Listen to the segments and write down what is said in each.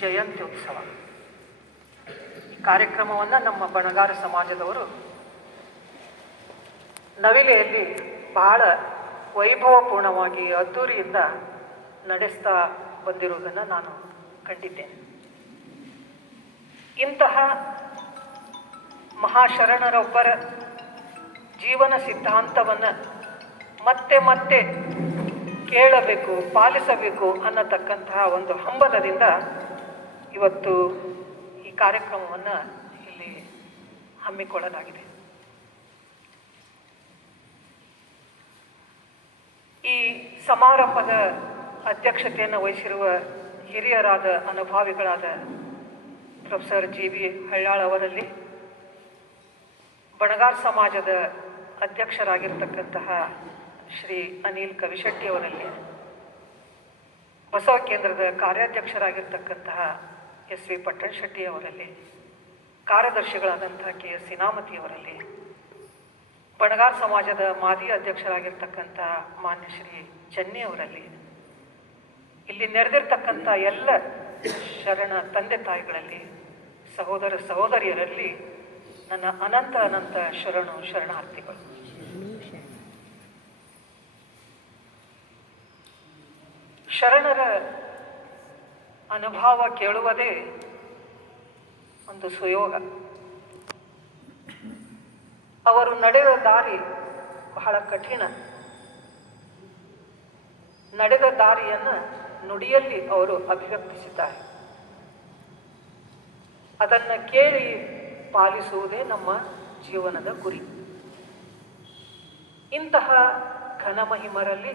ಜಯಂತಿ ಉತ್ಸವ. ಈ ಕಾರ್ಯಕ್ರಮವನ್ನು ನಮ್ಮ ಬಣಗಾರ ಸಮಾಜದವರು ನವಿಲೆಯಲ್ಲಿ ಬಹಳ ವೈಭವಪೂರ್ಣವಾಗಿ ಅದ್ಧೂರಿಯಿಂದ ನಡೆಸ್ತಾ ಬಂದಿರುವುದನ್ನು ನಾನು ಕಂಡಿದ್ದೇನೆ. ಇಂತಹ ಮಹಾಶರಣರೊಬ್ಬರ ಜೀವನ ಸಿದ್ಧಾಂತವನ್ನು ಮತ್ತೆ ಮತ್ತೆ ಕೇಳಬೇಕು, ಪಾಲಿಸಬೇಕು ಅನ್ನತಕ್ಕಂತಹ ಒಂದು ಹಂಬಲದಿಂದ ಇವತ್ತು ಈ ಕಾರ್ಯಕ್ರಮವನ್ನು ಇಲ್ಲಿ ಹಮ್ಮಿಕೊಳ್ಳಲಾಗಿದೆ. ಈ ಸಮಾರಂಭದ ಅಧ್ಯಕ್ಷತೆಯನ್ನು ವಹಿಸಿರುವ ಹಿರಿಯರಾದ ಅನುಭಾವಿಗಳಾದ ಪ್ರೊಫೆಸರ್ JB ಹಳ್ಳಾಳ್ ಅವರಲ್ಲಿ, ಬಣಗಾರ್ ಸಮಾಜದ ಅಧ್ಯಕ್ಷರಾಗಿರ್ತಕ್ಕಂತಹ ಶ್ರೀ ಅನಿಲ್ ಕವಿಶೆಟ್ಟಿ ಅವರಲ್ಲಿ, ಬಸವ ಕೇಂದ್ರದ ಕಾರ್ಯಾಧ್ಯಕ್ಷರಾಗಿರ್ತಕ್ಕಂತಹ SV ಪಟ್ಟಣಶೆಟ್ಟಿ ಅವರಲ್ಲಿ, ಕಾರ್ಯದರ್ಶಿಗಳಾದಂತಹ KS ಸಿನಾಮತಿ ಅವರಲ್ಲಿ, ಬಣಗಾರ್ ಸಮಾಜದ ಮಾಜಿ ಅಧ್ಯಕ್ಷರಾಗಿರ್ತಕ್ಕಂಥ ಮಾನ್ಯ ಶ್ರೀ ಚನ್ನಿ ಅವರಲ್ಲಿ, ಇಲ್ಲಿ ನೆರೆದಿರ್ತಕ್ಕಂಥ ಎಲ್ಲ ಶರಣ ತಂದೆ ತಾಯಿಗಳಲ್ಲಿ, ಸಹೋದರ ಸಹೋದರಿಯರಲ್ಲಿ ನನ್ನ ಅನಂತ ಅನಂತ ಶರಣಾರ್ಥಿಗಳು. ಶರಣರ ಅನುಭವ ಕೇಳುವುದೇ ಒಂದು ಸುಯೋಗ. ಅವರು ನಡೆದ ದಾರಿ ಬಹಳ ಕಠಿಣ. ನಡೆದ ದಾರಿಯನ್ನು ನುಡಿಯಲ್ಲಿ ಅವರು ಅಭಿವ್ಯಕ್ತಿಸಿದ್ದಾರೆ. ಅದನ್ನು ಕೇಳಿ ಪಾಲಿಸುವುದೇ ನಮ್ಮ ಜೀವನದ ಗುರಿ. ಇಂತಹ ಘನಮಹಿಮರಲ್ಲಿ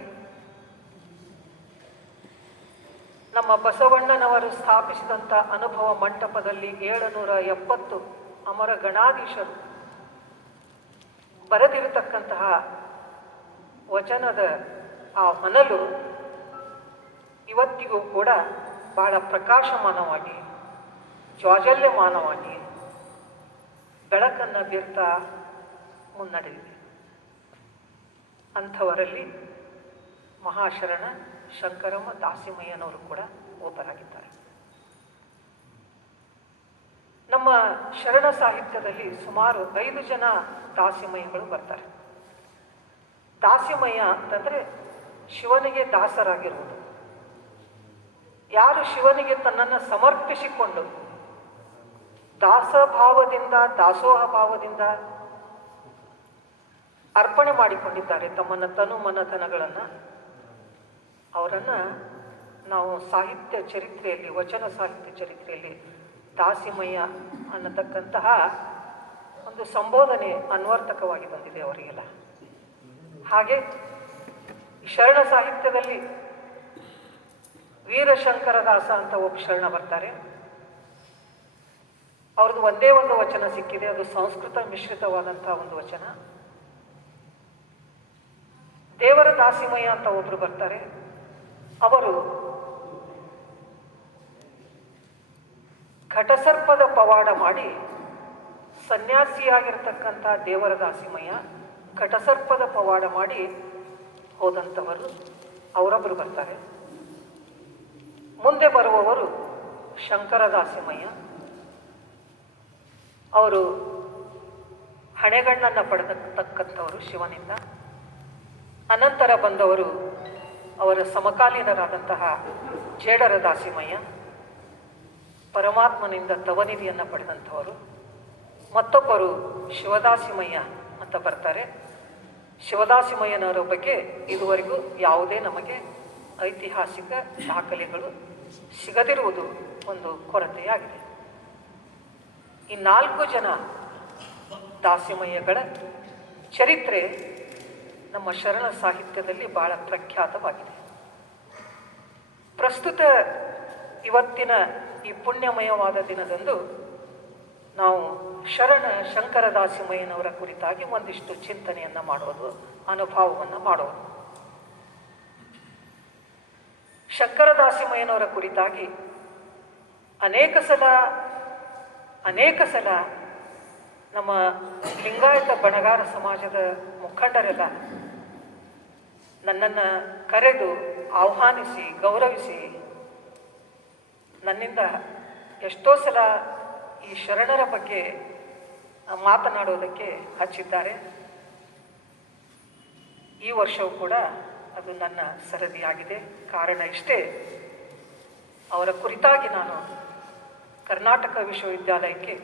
ನಮ್ಮ ಬಸವಣ್ಣನವರು ಸ್ಥಾಪಿಸಿದಂಥ ಅನುಭವ ಮಂಟಪದಲ್ಲಿ 770 ಅಮರ ಗಣಾಧೀಶರು ಬರೆದಿರತಕ್ಕಂತಹ ವಚನದ ಆ ಹೊನಲು ಇವತ್ತಿಗೂ ಕೂಡ ಬಹಳ ಪ್ರಕಾಶಮಾನವಾಗಿ, ಜ್ವಾಜಲ್ಯಮಾನವಾಗಿ ಬೆಳಕನ್ನು ಬೀರ್ತಾ ಮುನ್ನಡೆದಿದೆ. ಅಂಥವರಲ್ಲಿ ಮಹಾಶರಣ ಶಂಕರಮ್ಮ ದಾಸಿಮಯ್ಯನವರು ಕೂಡ ಒಬ್ಬರಾಗಿದ್ದಾರೆ. ನಮ್ಮ ಶರಣ ಸಾಹಿತ್ಯದಲ್ಲಿ ಸುಮಾರು 5 ಜನ ದಾಸಿಮಯ್ಯಗಳು ಬರ್ತಾರೆ. ದಾಸಿಮಯ್ಯ ಅಂತಂದರೆ ಶಿವನಿಗೆ ದಾಸರಾಗಿರುವುದು. ಯಾರು ಶಿವನಿಗೆ ತನ್ನನ್ನು ಸಮರ್ಪಿಸಿಕೊಂಡು ದಾಸಭಾವದಿಂದ, ದಾಸೋಹ ಭಾವದಿಂದ ಅರ್ಪಣೆ ಮಾಡಿಕೊಂಡಿದ್ದಾರೆ ತಮ್ಮನ್ನ ತನು ಮನಧನಗಳನ್ನು, ಅವರನ್ನು ನಾವು ಸಾಹಿತ್ಯ ಚರಿತ್ರೆಯಲ್ಲಿ, ವಚನ ಸಾಹಿತ್ಯ ಚರಿತ್ರೆಯಲ್ಲಿ ದಾಸಿಮಯ್ಯ ಅನ್ನತಕ್ಕಂತಹ ಒಂದು ಸಂಬೋಧನೆ ಅನ್ವರ್ಥಕವಾಗಿ ಬಂದಿದೆ ಅವರಿಗೆಲ್ಲ. ಹಾಗೆ ಶರಣ ಸಾಹಿತ್ಯದಲ್ಲಿ ವೀರಶಂಕರದಾಸ ಅಂತ ಒಬ್ಬ ಶರಣ ಬರ್ತಾರೆ. ಅವ್ರದ್ದು ಒಂದೇ ಒಂದು ವಚನ ಸಿಕ್ಕಿದೆ, ಅದು ಸಂಸ್ಕೃತ ಮಿಶ್ರಿತವಾದಂತಹ ಒಂದು ವಚನ. ದೇವರ ದಾಸಿಮಯ್ಯ ಅಂತ ಒಬ್ರು ಬರ್ತಾರೆ. ಅವರು ಘಟಸರ್ಪದ ಪವಾಡ ಮಾಡಿ ಸನ್ಯಾಸಿಯಾಗಿರ್ತಕ್ಕಂಥ ದೇವರ ದಾಸಿಮಯ್ಯ ಘಟಸರ್ಪದ ಪವಾಡ ಮಾಡಿ ಹೋದಂಥವರು, ಅವರೊಬ್ಬರು ಬರ್ತಾರೆ. ಮುಂದೆ ಬರುವವರು ಶಂಕರ ದಾಸಿಮಯ್ಯ. ಅವರು ಹಣೆಗಣ್ಣನ್ನು ಪಡೆದತಕ್ಕಂಥವರು ಶಿವನಿಂದ. ಅನಂತರ ಬಂದವರು ಅವರ ಸಮಕಾಲೀನರಾದಂತಹ ಜೇಡರ ದಾಸಿಮಯ್ಯ, ಪರಮಾತ್ಮನಿಂದ ತವನಿಧಿಯನ್ನು ಪಡೆದಂಥವರು. ಮತ್ತೊಬ್ಬರು ಶಿವದಾಸಿಮಯ್ಯ ಅಂತ ಬರ್ತಾರೆ. ಶಿವದಾಸಿಮಯ್ಯನವರ ಬಗ್ಗೆ ಇದುವರೆಗೂ ಯಾವುದೇ ನಮಗೆ ಐತಿಹಾಸಿಕ ದಾಖಲೆಗಳು ಸಿಗದಿರುವುದು ಒಂದು ಕೊರತೆಯಾಗಿದೆ. ಈ 4 ಜನ ದಾಸಿಮಯ್ಯಗಳ ಚರಿತ್ರೆ ನಮ್ಮ ಶರಣ ಸಾಹಿತ್ಯದಲ್ಲಿ ಬಹಳ ಪ್ರಖ್ಯಾತವಾಗಿದೆ. ಪ್ರಸ್ತುತ ಇವತ್ತಿನ ಈ ಪುಣ್ಯಮಯವಾದ ದಿನದಂದು ನಾವು ಶರಣ ಶಂಕರ ದಾಸಿಮಯ್ಯನವರ ಕುರಿತಾಗಿ ಒಂದಿಷ್ಟು ಚಿಂತನೆಯನ್ನು ಮಾಡೋದು, ಅನುಭವವನ್ನು ಮಾಡೋದು. ಶಂಕರ ದಾಸಿಮಯ್ಯನವರ ಕುರಿತಾಗಿ ಅನೇಕ ಸಲ ನಮ್ಮ ಲಿಂಗಾಯತ ಬಣಗಾರ ಸಮಾಜದ ಮುಖಂಡರೆಲ್ಲ ನನ್ನನ್ನು ಕರೆದು ಆಹ್ವಾನಿಸಿ, ಗೌರವಿಸಿ ನನ್ನಿಂದ ಎಷ್ಟೋ ಸಲ ಈ ಶರಣರ ಬಗ್ಗೆ ಮಾತನಾಡೋದಕ್ಕೆ ಹಚ್ಚಿದ್ದಾರೆ. ಈ ವರ್ಷವೂ ಕೂಡ ಅದು ನನ್ನ ಸರದಿಯಾಗಿದೆ. ಕಾರಣ ಇಷ್ಟೇ, ಅವರ ಕುರಿತಾಗಿ ನಾನು ಕರ್ನಾಟಕ ವಿಶ್ವವಿದ್ಯಾಲಯಕ್ಕೆ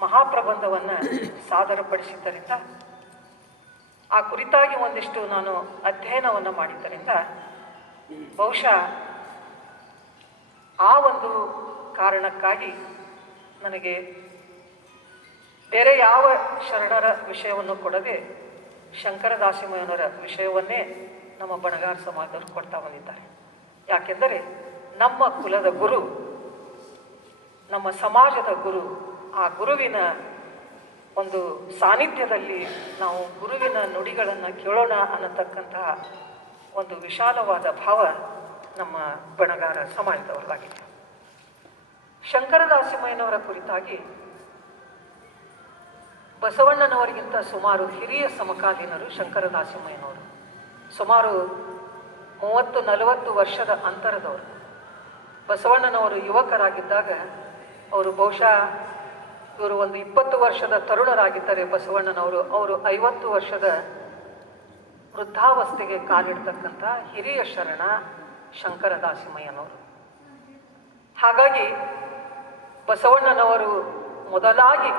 ಮಹಾಪ್ರಬಂಧವನ್ನು ಸಾದರಪಡಿಸಿದ್ದರಿಂದ, ಆ ಕುರಿತಾಗಿ ಒಂದಿಷ್ಟು ನಾನು ಅಧ್ಯಯನವನ್ನು ಮಾಡಿದ್ದರಿಂದ, ಬಹುಶಃ ಆ ಒಂದು ಕಾರಣಕ್ಕಾಗಿ ನನಗೆ ಬೇರೆ ಯಾವ ಶರಣರ ವಿಷಯವನ್ನು ಕೊಡದೆ ಶಂಕರದಾಸಿಮಯ್ಯನವರ ವಿಷಯವನ್ನೇ ನಮ್ಮ ಬಣಗಾರ ಸಮಾಜದವರು ಕೊಡ್ತಾ ಬಂದಿದ್ದಾರೆ. ಯಾಕೆಂದರೆ ನಮ್ಮ ಕುಲದ ಗುರು, ನಮ್ಮ ಸಮಾಜದ ಗುರು, ಆ ಗುರುವಿನ ಒಂದು ಸಾನ್ನಿಧ್ಯದಲ್ಲಿ ನಾವು ಗುರುವಿನ ನುಡಿಗಳನ್ನು ಕೇಳೋಣ ಅನ್ನತಕ್ಕಂತಹ ಒಂದು ವಿಶಾಲವಾದ ಭಾವ ನಮ್ಮ ಬಣಗಾರ ಸಮಾಜದವರಾಗಿದೆ. ಶಂಕರದಾಸಿಮಯ್ಯನವರ ಕುರಿತಾಗಿ ಬಸವಣ್ಣನವರಿಗಿಂತ ಸುಮಾರು ಹಿರಿಯ ಸಮಕಾಲೀನರು ಶಂಕರದಾಸಿಮಯ್ಯನವರು. ಸುಮಾರು 30-40 ವರ್ಷದ ಅಂತರದವರು. ಬಸವಣ್ಣನವರು ಯುವಕರಾಗಿದ್ದಾಗ ಅವರು ಬಹುಶಃ ಇವರು ಒಂದು 20 ವರ್ಷದ ತರುಣರಾಗಿದ್ದರೆ ಬಸವಣ್ಣನವರು ಅವರು 50 ವರ್ಷದ ವೃದ್ಧಾವಸ್ಥೆಗೆ ಕಾಲಿಡ್ತಕ್ಕಂಥ ಹಿರಿಯ ಶರಣ ಶಂಕರದಾಸಿಮಯ್ಯನವರು. ಹಾಗಾಗಿ ಬಸವಣ್ಣನವರು ಮೊದಲಾಗಿ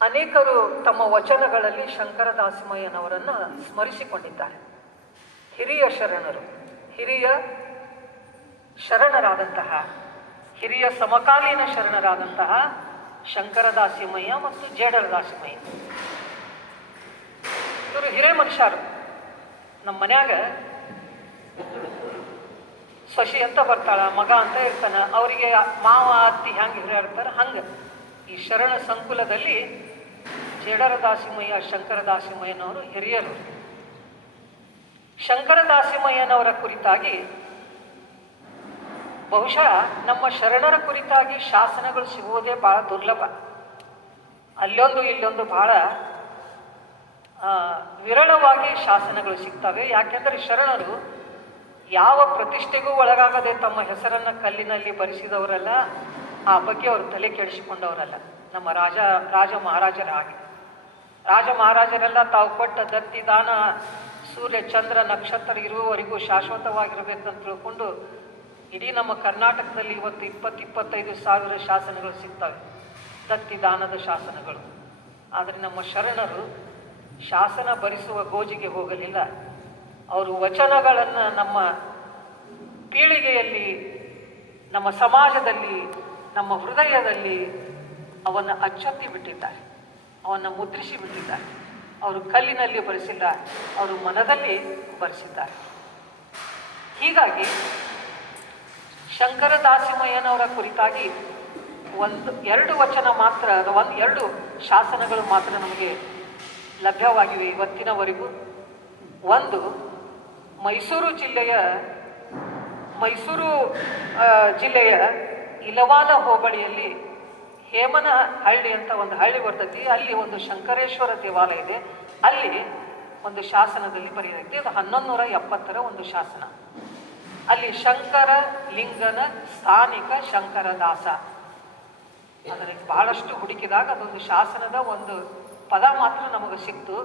ಅನೇಕರು ತಮ್ಮ ವಚನಗಳಲ್ಲಿ ಶಂಕರದಾಸಿಮಯ್ಯನವರನ್ನು ಸ್ಮರಿಸಿಕೊಂಡಿದ್ದಾರೆ. ಹಿರಿಯ ಶರಣರು, ಹಿರಿಯ ಶರಣರಾದಂತಹ, ಹಿರಿಯ ಸಮಕಾಲೀನ ಶರಣರಾದಂತಹ ಶಂಕರದಾಸಿಮಯ್ಯ ಮತ್ತು ಜೇಡರದಾಸಿಮಯ್ಯ ಇವರು ಹಿರೇ ಮನುಷ್ಯರು. ನಮ್ಮ ಮನ್ಯಾಗ ಸೊಸಿ ಅಂತ ಬರ್ತಾಳ, ಮಗ ಅಂತ ಇರ್ತಾನೆ, ಅವರಿಗೆ ಮಾವ ಅತ್ತಿ ಹೆಂಗೆ ಹಿರಿಯಾಡ್ತಾರೆ ಹಂಗೆ ಈ ಶರಣ ಸಂಕುಲದಲ್ಲಿ ಜೇಡರದಾಸಿಮಯ್ಯ ಶಂಕರದಾಸಿಮಯ್ಯನವರು ಹಿರಿಯರು. ಶಂಕರದಾಸಿಮಯ್ಯನವರ ಕುರಿತಾಗಿ ಬಹುಶಃ ನಮ್ಮ ಶರಣರ ಕುರಿತಾಗಿ ಶಾಸನಗಳು ಸಿಗುವುದೇ ಬಹಳ ದುರ್ಲಭ. ಅಲ್ಲೊಂದು ಇಲ್ಲೊಂದು ಬಹಳ ವಿರಳವಾಗಿ ಶಾಸನಗಳು ಸಿಗ್ತವೆ. ಯಾಕೆಂದರೆ ಶರಣರು ಯಾವ ಪ್ರತಿಷ್ಠೆಗೂ ಒಳಗಾಗದೆ ತಮ್ಮ ಹೆಸರನ್ನು ಕಲ್ಲಿನಲ್ಲಿ ಬರೆಸಿದವರಲ್ಲ, ಆ ಬಗ್ಗೆ ಅವರು ತಲೆ ಕೆಡಿಸಿಕೊಂಡವರಲ್ಲ. ನಮ್ಮ ರಾಜ ಮಹಾರಾಜರ ಹಾಗೆ ರಾಜ ಮಹಾರಾಜರೆಲ್ಲ ತಾವು ಕೊಟ್ಟ ದತ್ತಿ ದಾನ ಸೂರ್ಯ ಚಂದ್ರ ನಕ್ಷತ್ರ ಇರುವವರೆಗೂ ಶಾಶ್ವತವಾಗಿರಬೇಕಂತ ತಿಳ್ಕೊಂಡು ಇಡೀ ನಮ್ಮ ಕರ್ನಾಟಕದಲ್ಲಿ ಇವತ್ತು 20-25 ಸಾವಿರ ಶಾಸನಗಳು ಸಿಗ್ತವೆ, ದತ್ತಿ ದಾನದ ಶಾಸನಗಳು. ಆದರೆ ನಮ್ಮ ಶರಣರು ಶಾಸನ ಭರಿಸುವ ಗೋಜಿಗೆ ಹೋಗಲಿಲ್ಲ. ಅವರು ವಚನಗಳನ್ನು ನಮ್ಮ ಪೀಳಿಗೆಯಲ್ಲಿ, ನಮ್ಮ ಸಮಾಜದಲ್ಲಿ, ನಮ್ಮ ಹೃದಯದಲ್ಲಿ ಅವನ್ನು ಅಚ್ಚೊತ್ತಿ ಬಿಟ್ಟಿದ್ದಾರೆ, ಅವನ್ನು ಮುದ್ರಿಸಿ ಬಿಟ್ಟಿದ್ದಾರೆ. ಅವರು ಕಲ್ಲಿನಲ್ಲಿ ಬರೆಸಿಲ್ಲ, ಅವರು ಮನದಲ್ಲಿ ಬರೆಸಿದ್ದಾರೆ. ಹೀಗಾಗಿ ಶಂಕರದಾಸಿಮಯ್ಯನವರ ಕುರಿತಾಗಿ 1-2 ವಚನ ಮಾತ್ರ, 1-2 ಶಾಸನಗಳು ಮಾತ್ರ ನಮಗೆ ಲಭ್ಯವಾಗಿವೆ ಇವತ್ತಿನವರೆಗೂ. ಒಂದು, ಮೈಸೂರು ಜಿಲ್ಲೆಯ ಇಲವಾಲ ಹೋಬಳಿಯಲ್ಲಿ ಹೇಮನಹಳ್ಳಿ ಅಂತ ಒಂದು ಹಳ್ಳಿ ಬರ್ತೈತಿ. ಅಲ್ಲಿ ಒಂದು ಶಂಕರೇಶ್ವರ ದೇವಾಲಯ ಇದೆ. ಅಲ್ಲಿ ಒಂದು ಶಾಸನದಲ್ಲಿ ಬರೆಯೈತಿ, ಅದು 1170ರ ಒಂದು ಶಾಸನ. ಅಲ್ಲಿ ಶಂಕರ ಲಿಂಗನ ಸ್ಥಾನಿಕ ಶಂಕರದಾಸ, ಅದರಲ್ಲಿ ಬಹಳಷ್ಟು ಹುಡುಕಿದಾಗ ಅದೊಂದು ಶಾಸನದ ಒಂದು ಪದ ಮಾತ್ರ ನಮಗೆ ಸಿಕ್ತು.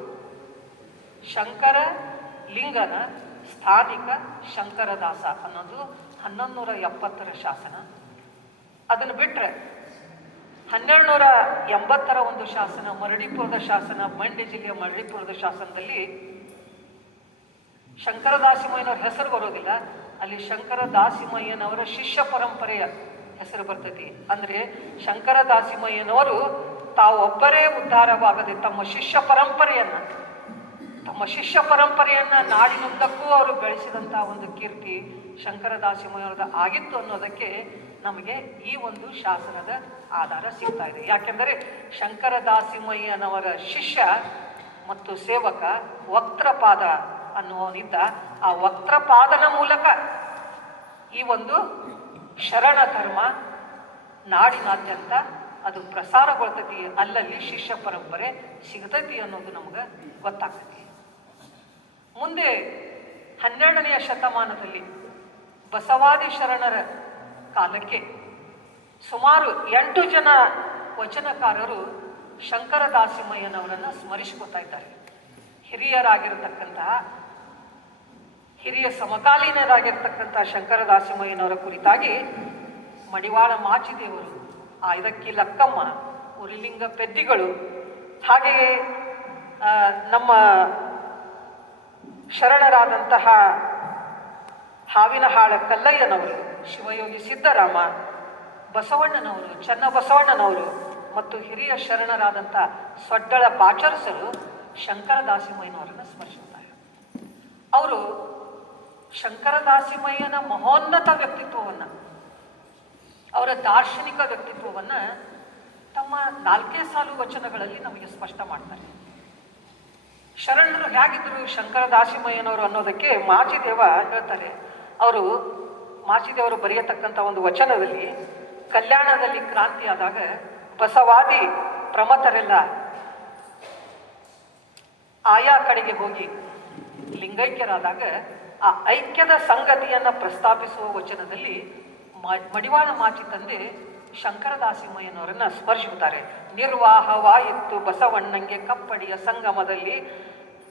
ಶಂಕರ ಲಿಂಗನ ಸ್ಥಾನಿಕ ಶಂಕರದಾಸ ಅನ್ನೋದು 1170ರ ಶಾಸನ. ಅದನ್ನು ಬಿಟ್ಟರೆ 1280ರ ಒಂದು ಶಾಸನ, ಮರಡಿಪುರದ ಶಾಸನ, ಮಂಡ್ಯ ಜಿಲ್ಲೆಯ ಮರಡಿಪುರದ ಶಾಸನದಲ್ಲಿ ಶಂಕರದಾಸಿಮಯ್ಯನವ್ರ ಹೆಸರು ಬರೋದಿಲ್ಲ. ಅಲ್ಲಿ ಶಂಕರದಾಸಿಮಯ್ಯನವರ ಶಿಷ್ಯ ಪರಂಪರೆಯ ಹೆಸರು ಬರ್ತೈತಿ. ಅಂದರೆ ಶಂಕರದಾಸಿಮಯ್ಯನವರು ತಾವೊಬ್ಬರೇ ಉದ್ಧಾರವಾಗದೆ ತಮ್ಮ ಶಿಷ್ಯ ಪರಂಪರೆಯನ್ನು ನಾಡಿನುದ್ದಕ್ಕೂ ಅವರು ಬೆಳೆಸಿದಂಥ ಒಂದು ಕೀರ್ತಿ ಶಂಕರದಾಸಿಮಯ್ಯನವ್ರದ ಆಗಿತ್ತು ಅನ್ನೋದಕ್ಕೆ ನಮಗೆ ಈ ಒಂದು ಶಾಸನದ ಆಧಾರ ಸಿಗ್ತಾ ಇದೆ. ಯಾಕೆಂದರೆ ಶಂಕರದಾಸಿಮಯ್ಯನವರ ಶಿಷ್ಯ ಮತ್ತು ಸೇವಕ ವಕ್ತ್ರಪಾದ ಅನ್ನುವನಿದ್ದ. ಆ ವಕ್ತ್ರಪಾದನ ಮೂಲಕ ಈ ಒಂದು ಶರಣ ಧರ್ಮ ನಾಡಿನಾದ್ಯಂತ ಅದು ಪ್ರಸಾರಗೊಳ್ತೈತಿ, ಅಲ್ಲಲ್ಲಿ ಶಿಷ್ಯ ಪರಂಪರೆ ಸಿಗ್ತೈತಿ ಅನ್ನೋದು ನಮ್ಗೆ ಗೊತ್ತಾಗ್ತೈತಿ. ಮುಂದೆ 12ನೇ ಶತಮಾನದಲ್ಲಿ ಬಸವಾದಿ ಶರಣರ ಕಾಲಕ್ಕೆ ಸುಮಾರು 8 ಜನ ವಚನಕಾರರು ಶಂಕರ ದಾಸಿಮಯ್ಯನವರನ್ನು ಸ್ಮರಿಸ್ಕೊತಾ ಇದ್ದಾರೆ. ಹಿರಿಯ ಸಮಕಾಲೀನರಾಗಿರ್ತಕ್ಕಂಥ ಶಂಕರ ದಾಸಿಮಯ್ಯನವರ ಕುರಿತಾಗಿ ಮಡಿವಾಳ ಮಾಚಿದೇವರು, ಆಯ್ದಕ್ಕಿ ಲಕ್ಕಮ್ಮ, ಉರಿಲಿಂಗ ಪೆದ್ದಿಗಳು, ಹಾಗೆಯೇ ನಮ್ಮ ಶರಣರಾದಂತಹ ಹಾವಿನಹಾಳ ಕಲ್ಲಯ್ಯನವರು, ಶಿವಯೋಗಿ ಸಿದ್ದರಾಮ, ಬಸವಣ್ಣನವರು, ಚನ್ನಬಸವಣ್ಣನವರು ಮತ್ತು ಹಿರಿಯ ಶರಣರಾದಂಥ ಸೊಡ್ಡಳ ಪಾಚರಸರು ಶಂಕರ ದಾಸಿಮಯ್ಯನವರನ್ನು ಸ್ಮರಿಸುತ್ತಾರೆ. ಅವರು ಶಂಕರ ದಾಸಿಮಯ್ಯನ ಮಹೋನ್ನತ ವ್ಯಕ್ತಿತ್ವವನ್ನು, ಅವರ ದಾರ್ಶನಿಕ ವ್ಯಕ್ತಿತ್ವವನ್ನು ತಮ್ಮ 4 ಸಾಲು ವಚನಗಳಲ್ಲಿ ನಮಗೆ ಸ್ಪಷ್ಟ ಮಾಡ್ತಾರೆ. ಶರಣರು ಹೇಗಿದ್ರು ಶಂಕರ ದಾಸಿಮಯ್ಯನವರು ಅನ್ನೋದಕ್ಕೆ ಮಾಚಿದೇವ ಹೇಳ್ತಾರೆ. ಮಾಚಿದೇವರು ಬರೆಯತಕ್ಕಂಥ ಒಂದು ವಚನದಲ್ಲಿ, ಕಲ್ಯಾಣದಲ್ಲಿ ಕ್ರಾಂತಿಯಾದಾಗ ಬಸವಾದಿ ಪ್ರಮಥರೆಲ್ಲ ಆಯಾ ಕಡೆಗೆ ಹೋಗಿ ಲಿಂಗೈಕ್ಯರಾದಾಗ ಆ ಐಕ್ಯದ ಸಂಗತಿಯನ್ನು ಪ್ರಸ್ತಾಪಿಸುವ ವಚನದಲ್ಲಿ ಮಡಿವಾಳ ಮಾಚಿ ತಂದೆ ಶಂಕರ ದಾಸಿಮಯ್ಯನವರನ್ನ ಸ್ಮರಿಸುತ್ತಾರೆ. ನಿರ್ವಾಹವಾಯಿತ್ತು ಬಸವಣ್ಣಂಗೆ ಕಪ್ಪಡಿಯ ಸಂಗಮದಲ್ಲಿ,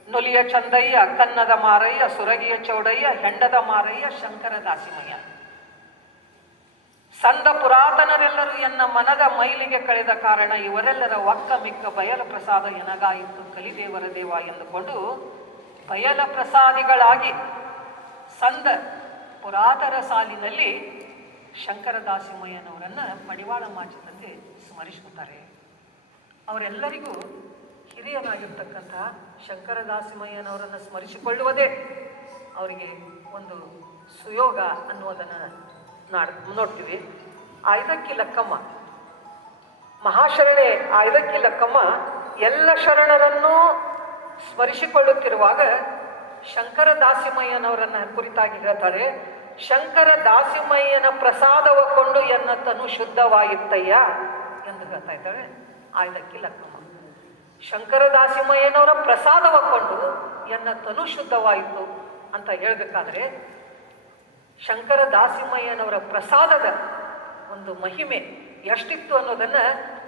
ನುಲಿಯ ಚಂದಯ್ಯ, ಕನ್ನದ ಮಾರಯ್ಯ, ಸುರಗಿಯ ಚೌಡಯ್ಯ, ಹೆಂಡದ ಮಾರಯ್ಯ, ಶಂಕರ ದಾಸಿಮಯ್ಯ. ಸಂದ ಪುರಾತನರೆಲ್ಲರೂ ಎನ್ನ ಮನದ ಮೈಲಿಗೆ ಕಳೆದ ಕಾರಣ ಇವರೆಲ್ಲರ ಒಕ್ಕ ಮಿಕ್ಕ ಬಯಲ ಪ್ರಸಾದ ಎನಗಾಯಿತು ಕಲಿದೇವರ ದೇವ ಎಂದುಕೊಂಡು ಬಯಲ ಪ್ರಸಾದಿಗಳಾಗಿ ಸಂದ ಪುರಾತರ ಸಾಲಿನಲ್ಲಿ ಶಂಕರ ದಾಸಿಮಯ್ಯನವರನ್ನು ಮಡಿವಾಳ ಮಾಚಿ ತಂದೆ ಸ್ಮರಿಸುತ್ತಾರೆ. ಅವರೆಲ್ಲರಿಗೂ ಹಿರಿಯರಾಗಿರ್ತಕ್ಕಂಥ ಶಂಕರ ದಾಸಿಮಯ್ಯನವರನ್ನು ಸ್ಮರಿಸಿಕೊಳ್ಳುವುದೇ ಅವರಿಗೆ ಒಂದು ಸುಯೋಗ ಅನ್ನುವುದನ್ನು ನೋಡ್ತೀವಿ. ಆಯ್ದಕ್ಕಿ ಲಕ್ಕಮ್ಮ, ಮಹಾಶರಣೆ ಆಯ್ದಕ್ಕಿ ಲಕ್ಕಮ್ಮ ಎಲ್ಲ ಶರಣರನ್ನೂ ಸ್ಮರಿಸಿಕೊಳ್ಳುತ್ತಿರುವಾಗ ಶಂಕರ ದಾಸಿಮಯ್ಯನವರನ್ನ ಕುರಿತಾಗಿ ಹೇಳ್ತಾರೆ. ಶಂಕರ ದಾಸಿಮಯ್ಯನ ಪ್ರಸಾದವ ಕೊಂಡು ಎನ್ನ ತನು ಶುದ್ಧವಾಯಿತ್ತಯ್ಯ ಎಂದು ಹೇಳ್ತಾ ಇದ್ದಾಳೆ ಆಯ್ದಕ್ಕಿ ಲಕ್ಕಮ್ಮ. ಶಂಕರ ದಾಸಿಮಯ್ಯನವರ ಪ್ರಸಾದವ ಕೊಂಡು ಎನ್ನ ತನು ಶುದ್ಧವಾಯಿತು ಅಂತ ಹೇಳ್ಬೇಕಾದ್ರೆ ಶಂಕರ ದಾಸಿಮಯ್ಯನವರ ಪ್ರಸಾದದ ಒಂದು ಮಹಿಮೆ ಎಷ್ಟಿತ್ತು ಅನ್ನೋದನ್ನು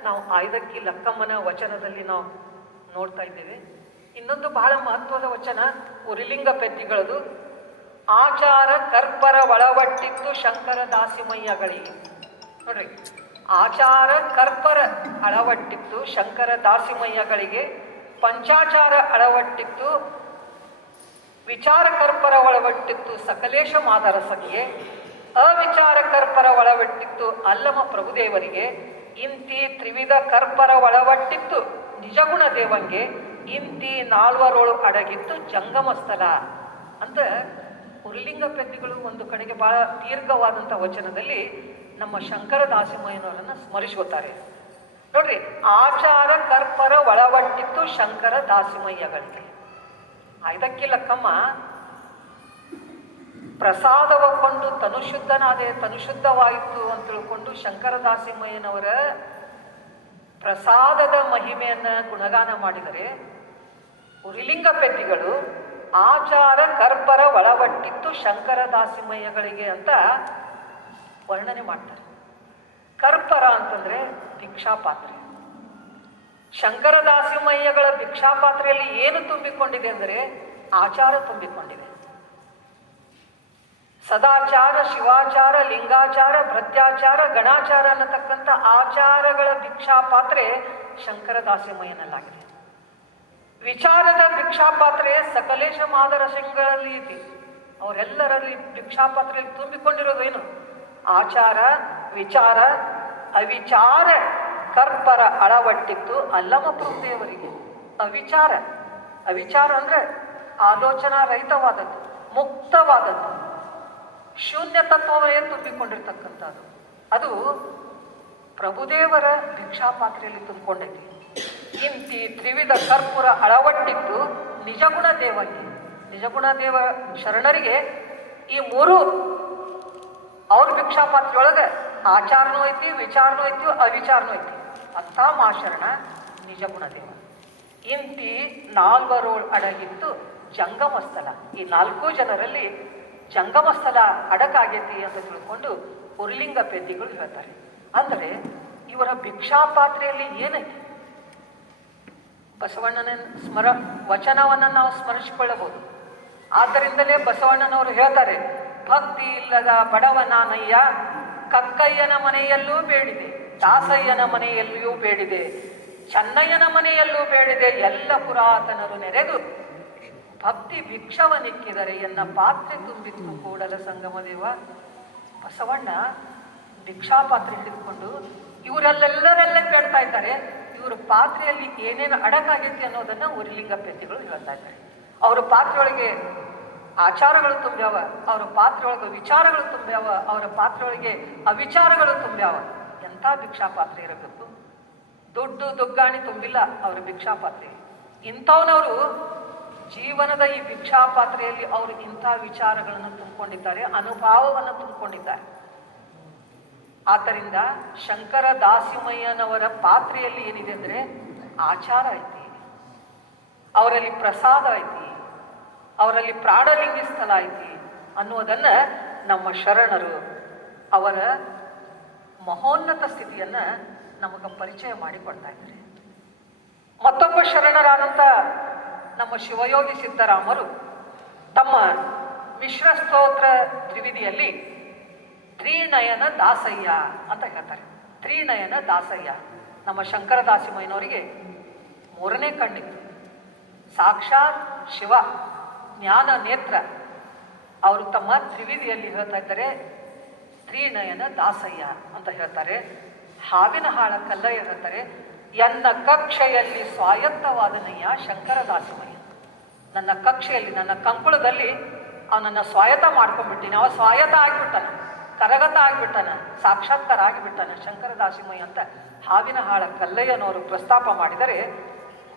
ನಾವು ಆಯ್ದಕ್ಕಿ ಲಕ್ಕಮ್ಮನ ವಚನದಲ್ಲಿ ನಾವು ನೋಡ್ತಾ ಇದ್ದೇವೆ. ಇನ್ನೊಂದು ಬಹಳ ಮಹತ್ವದ ವಚನ ಉರಿಲಿಂಗ ಪೆದ್ದಿಗಳದು. ಆಚಾರ ಕರ್ಪರ ಒಳವಟ್ಟಿತ್ತು ಶಂಕರ ದಾಸಿಮಯ್ಯಗಳಿಗೆ. ನೋಡ್ರಿ, ಆಚಾರ ಕರ್ಪರ ಅಳವಟ್ಟಿತ್ತು ಶಂಕರ ದಾಸಿಮಯ್ಯಗಳಿಗೆ, ಪಂಚಾಚಾರ ಅಳವಟ್ಟಿತ್ತು, ವಿಚಾರ ಕರ್ಪರ ಒಳವಟ್ಟಿತ್ತು ಸಕಲೇಶ ಮಾದರಸಕ್ಕೆ, ಅವಿಚಾರ ಕರ್ಪರ ಒಳವಟ್ಟಿತ್ತು ಅಲ್ಲಮ ಪ್ರಭುದೇವರಿಗೆ, ಇಂತಿ ತ್ರಿವಿಧ ಕರ್ಪರ ಒಳವಟ್ಟಿತ್ತು ನಿಜಗುಣ ದೇವಂಗೆ, ಇಂತಿ 4 ಅಡಗಿತ್ತು ಜಂಗಮ ಸ್ಥಳ ಅಂತ ಉರಿಲಿಂಗ ಪೆದ್ದಿಗಳು ಒಂದು ಕಡೆಗೆ ಬಹಳ ದೀರ್ಘವಾದಂಥ ವಚನದಲ್ಲಿ ನಮ್ಮ ಶಂಕರ ದಾಸಿಮಯ್ಯನವರನ್ನು ಸ್ಮರಿಸುತ್ತಾರೆ. ನೋಡ್ರಿ, ಆಚಾರ ಕರ್ಪರ ಒಳವಟ್ಟಿತ್ತು ಶಂಕರ ದಾಸಿಮಯ್ಯಗಳಿಗೆ. ಆಯ್ದಕ್ಕಿ ಲಕ್ಕಮ್ಮ ಪ್ರಸಾದವ ಕೊಂಡು ತನುಶುದ್ಧನಾದೆ, ತನುಶುದ್ಧವಾಯಿತು ಅಂತ ತಿಳ್ಕೊಂಡು ಶಂಕರ ದಾಸಿಮಯ್ಯನವರ ಪ್ರಸಾದದ ಮಹಿಮೆಯನ್ನು ಗುಣಗಾನ ಮಾಡಿದರೆ, ಉರಿಲಿಂಗ ಪೆದ್ದಿಗಳು ಆಚಾರ ಕರ್ಪರ ಒಳವಟ್ಟಿತ್ತು ಶಂಕರ ದಾಸಿಮಯ್ಯಗಳಿಗೆ ಅಂತ ವರ್ಣನೆ ಮಾಡ್ತಾರೆ. ಕರ್ಪರ ಅಂತಂದ್ರೆ ಭಿಕ್ಷಾಪಾತ್ರೆ. ಶಂಕರ ದಾಸಿಮಯ್ಯಗಳ ಭಿಕ್ಷಾಪಾತ್ರೆಯಲ್ಲಿ ಏನು ತುಂಬಿಕೊಂಡಿದೆ ಅಂದರೆ ಆಚಾರ ತುಂಬಿಕೊಂಡಿದೆ. ಸದಾಚಾರ, ಶಿವಾಚಾರ, ಲಿಂಗಾಚಾರ, ಭೃತ್ಯಾಚಾರ, ಗಣಾಚಾರ ಅನ್ನತಕ್ಕಂಥ ಆಚಾರಗಳ ಭಿಕ್ಷಾಪಾತ್ರೆ ಶಂಕರ ದಾಸಿಮಯ್ಯನಲ್ಲಾಗಿದೆ. ವಿಚಾರದ ಭಿಕ್ಷಾಪಾತ್ರೆ ಸಕಲೇಶ ಮಾದರಸಗಳಲ್ಲಿ ಇದೆ. ಅವರೆಲ್ಲರಲ್ಲಿ ಭಿಕ್ಷಾಪಾತ್ರೆಯಲ್ಲಿ ತುಂಬಿಕೊಂಡಿರೋದೇನು? ಆಚಾರ, ವಿಚಾರ, ಅವಿಚಾರ ಕರ್ಪರ ಅಳವಟ್ಟಿತ್ತು ಅಲ್ಲಮ ಪ್ರಭುದೇವರಿಗೆ. ಅವಿಚಾರ ಅಂದ್ರೆ ಆಲೋಚನಾ ರಹಿತವಾದದ್ದು, ಮುಕ್ತವಾದದ್ದು, ಶೂನ್ಯ ತತ್ವವೇ ತುಂಬಿಕೊಂಡಿರ್ತಕ್ಕಂಥದ್ದು. ಅದು ಪ್ರಭುದೇವರ ಭಿಕ್ಷಾಪಾತ್ರೆಯಲ್ಲಿ ತುಂಬಿಕೊಂಡೈತಿ. ಇಂತಿ ತ್ರಿವಿಧ ಕರ್ಪೂರ ಅಳವಟ್ಟಿತ್ತು ನಿಜಗುಣ ದೇವರಿಗೆ. ನಿಜಗುಣ ದೇವ ಶರಣರಿಗೆ ಈ 3 ಅವ್ರ ಭಿಕ್ಷಾಪಾತ್ರೆಯೊಳಗೆ ಆಚಾರನೂ ಐತಿ, ವಿಚಾರನೂ ಐತಿ, ಅವಿಚಾರನೂ ಐತಿ. ಅಂಥ ಮಾಶರಣ ನಿಜಗುಣ ದೇವ. ಇಂತಿ 4 ಅಡಗಿತ್ತು ಜಂಗಮ ಸ್ಥಳ. ಈ 4 ಜನರಲ್ಲಿ ಜಂಗಮ ಸ್ಥಳ ಅಡಕಾಗೈತಿ ಅಂತ ತಿಳ್ಕೊಂಡು ಉರ್ಲಿಂಗ ಪೆದ್ದಿಗಳು ಹೇಳ್ತಾರೆ. ಅಂದರೆ ಇವರ ಭಿಕ್ಷಾಪಾತ್ರೆಯಲ್ಲಿ ಏನೈತಿ? ಬಸವಣ್ಣನ ವಚನವನ್ನು ನಾವು ಸ್ಮರಿಸಿಕೊಳ್ಳಬಹುದು. ಆದ್ದರಿಂದಲೇ ಬಸವಣ್ಣನವರು ಹೇಳ್ತಾರೆ, ಭಕ್ತಿ ಇಲ್ಲದ ಬಡವನಾನಯ್ಯ ಕಕ್ಕಯ್ಯನ ಮನೆಯಲ್ಲೂ ಬೇಡಿದೆ, ದಾಸಯ್ಯನ ಮನೆಯಲ್ಲಿಯೂ ಬೇಡಿದೆ, ಚೆನ್ನಯ್ಯನ ಮನೆಯಲ್ಲೂ ಬೇಡಿದೆ, ಎಲ್ಲ ಪುರಾತನರು ನೆರೆದು ಭಕ್ತಿ ಭಿಕ್ಷವನಿಕ್ಕಿದರೆ ಎನ್ನ ಪಾತ್ರೆ ತುಂಬಿತ್ತು ಕೂಡಲ ಸಂಗಮ ದೇವ. ಬಸವಣ್ಣ ಭಿಕ್ಷಾಪಾತ್ರೆ ಹಿಡಿದುಕೊಂಡು ಇವರೆಲ್ಲರೆಲ್ಲ ಬೇಡ್ತಾ ಇದ್ದಾರೆ. ಇವರು ಪಾತ್ರೆಯಲ್ಲಿ ಏನೇನು ಅಡಕಾಗೈತಿ ಅನ್ನೋದನ್ನ ಉರ್ಲಿಂಗ ಪೆದ್ದಿಗಳು ಹೇಳ್ತಾ ಇದ್ದಾರೆ. ಅವರ ಪಾತ್ರೆಯೊಳಗೆ ಆಚಾರಗಳು ತುಂಬ್ಯಾವ, ಅವರ ಪಾತ್ರೆಯೊಳಗೆ ವಿಚಾರಗಳು ತುಂಬ್ಯಾವ, ಅವರ ಪಾತ್ರೆಯೊಳಗೆ ಅವಿಚಾರಗಳು ತುಂಬ್ಯಾವ. ಎಂಥ ಭಿಕ್ಷಾಪಾತ್ರೆ ಇರಬೇಕು? ದುಡ್ಡು ದುಗ್ಗಾಣಿ ತುಂಬಿಲ್ಲ ಅವರ ಭಿಕ್ಷಾಪಾತ್ರೆ. ಇಂಥವನವರು ಜೀವನದ ಈ ಭಿಕ್ಷಾಪಾತ್ರೆಯಲ್ಲಿ ಅವರು ಇಂಥ ವಿಚಾರಗಳನ್ನು ತುಂಬಿಕೊಂಡಿದ್ದಾರೆ, ಅನುಭವವನ್ನು ತುಂಬಿಕೊಂಡಿದ್ದಾರೆ. ಆದ್ದರಿಂದ ಶಂಕರ ದಾಸಿಮಯ್ಯನವರ ಪಾತ್ರೆಯಲ್ಲಿ ಏನಿದೆ ಅಂದರೆ ಆಚಾರ ಐತಿ, ಅವರಲ್ಲಿ ಪ್ರಸಾದ ಐತಿ, ಅವರಲ್ಲಿ ಪ್ರಾಣಲಿಂಗಿ ಸ್ಥಳ ಐತಿ ಅನ್ನುವುದನ್ನ ನಮ್ಮ ಶರಣರು ಅವರ ಮಹೋನ್ನತ ಸ್ಥಿತಿಯನ್ನ ನಮಗೆ ಪರಿಚಯ ಮಾಡಿಕೊಡ್ತಾ ಇದ್ದಾರೆ. ಮತ್ತೊಬ್ಬ ಶರಣರಾದಂಥ ನಮ್ಮ ಶಿವಯೋಗಿ ಸಿದ್ದರಾಮರು ತಮ್ಮ ಮಿಶ್ರ ಸ್ತೋತ್ರ ತ್ರಿವಿಧಿಯಲ್ಲಿ ತ್ರಿನಯನ ದಾಸಯ್ಯ ಅಂತ ಹೇಳ್ತಾರೆ. ತ್ರಿನಯನ ದಾಸಯ್ಯ ನಮ್ಮ ಶಂಕರ ದಾಸಿಮಯ್ಯನವರಿಗೆ ಮೂರನೇ ಕಣ್ಣಿತ್ತು. ಸಾಕ್ಷಾತ್ ಶಿವ ಜ್ಞಾನ ನೇತ್ರ. ಅವರು ತಮ್ಮ ತ್ರಿವಿಧಿಯಲ್ಲಿ ಹೇಳ್ತಾ ಇದ್ದಾರೆ ತ್ರಿನಯನ ದಾಸಯ್ಯ ಅಂತ ಹೇಳ್ತಾರೆ. ಹಾವಿನ ಹಾಳ ಕಲ್ಲಯ್ಯ ಹೇಳ್ತಾರೆ, ಎನ್ನ ಕಕ್ಷೆಯಲ್ಲಿ ಸ್ವಾಯತ್ತವಾದನಯ್ಯ ಶಂಕರ ದಾಸಿಮಯ್ಯ. ನನ್ನ ಕಕ್ಷೆಯಲ್ಲಿ, ನನ್ನ ಕಂಕುಳದಲ್ಲಿ ಅವನನ್ನ ಸ್ವಾಯತ್ತ ಮಾಡ್ಕೊಂಡ್ಬಿಟ್ಟಿನಿ. ಅವ ಸ್ವಾಯತ್ತ ಆಗ್ಬಿಟ್ಟನ, ಕರಗತ ಆಗ್ಬಿಟ್ಟನ, ಸಾಕ್ಷಾತ್ಕಾರ ಆಗಿಬಿಟ್ಟನ ಶಂಕರ ದಾಸಿಮಯ್ಯ ಅಂತ ಹಾವಿನ ಹಾಳ ಕಲ್ಲಯ್ಯನವರು ಪ್ರಸ್ತಾಪ ಮಾಡಿದರೆ,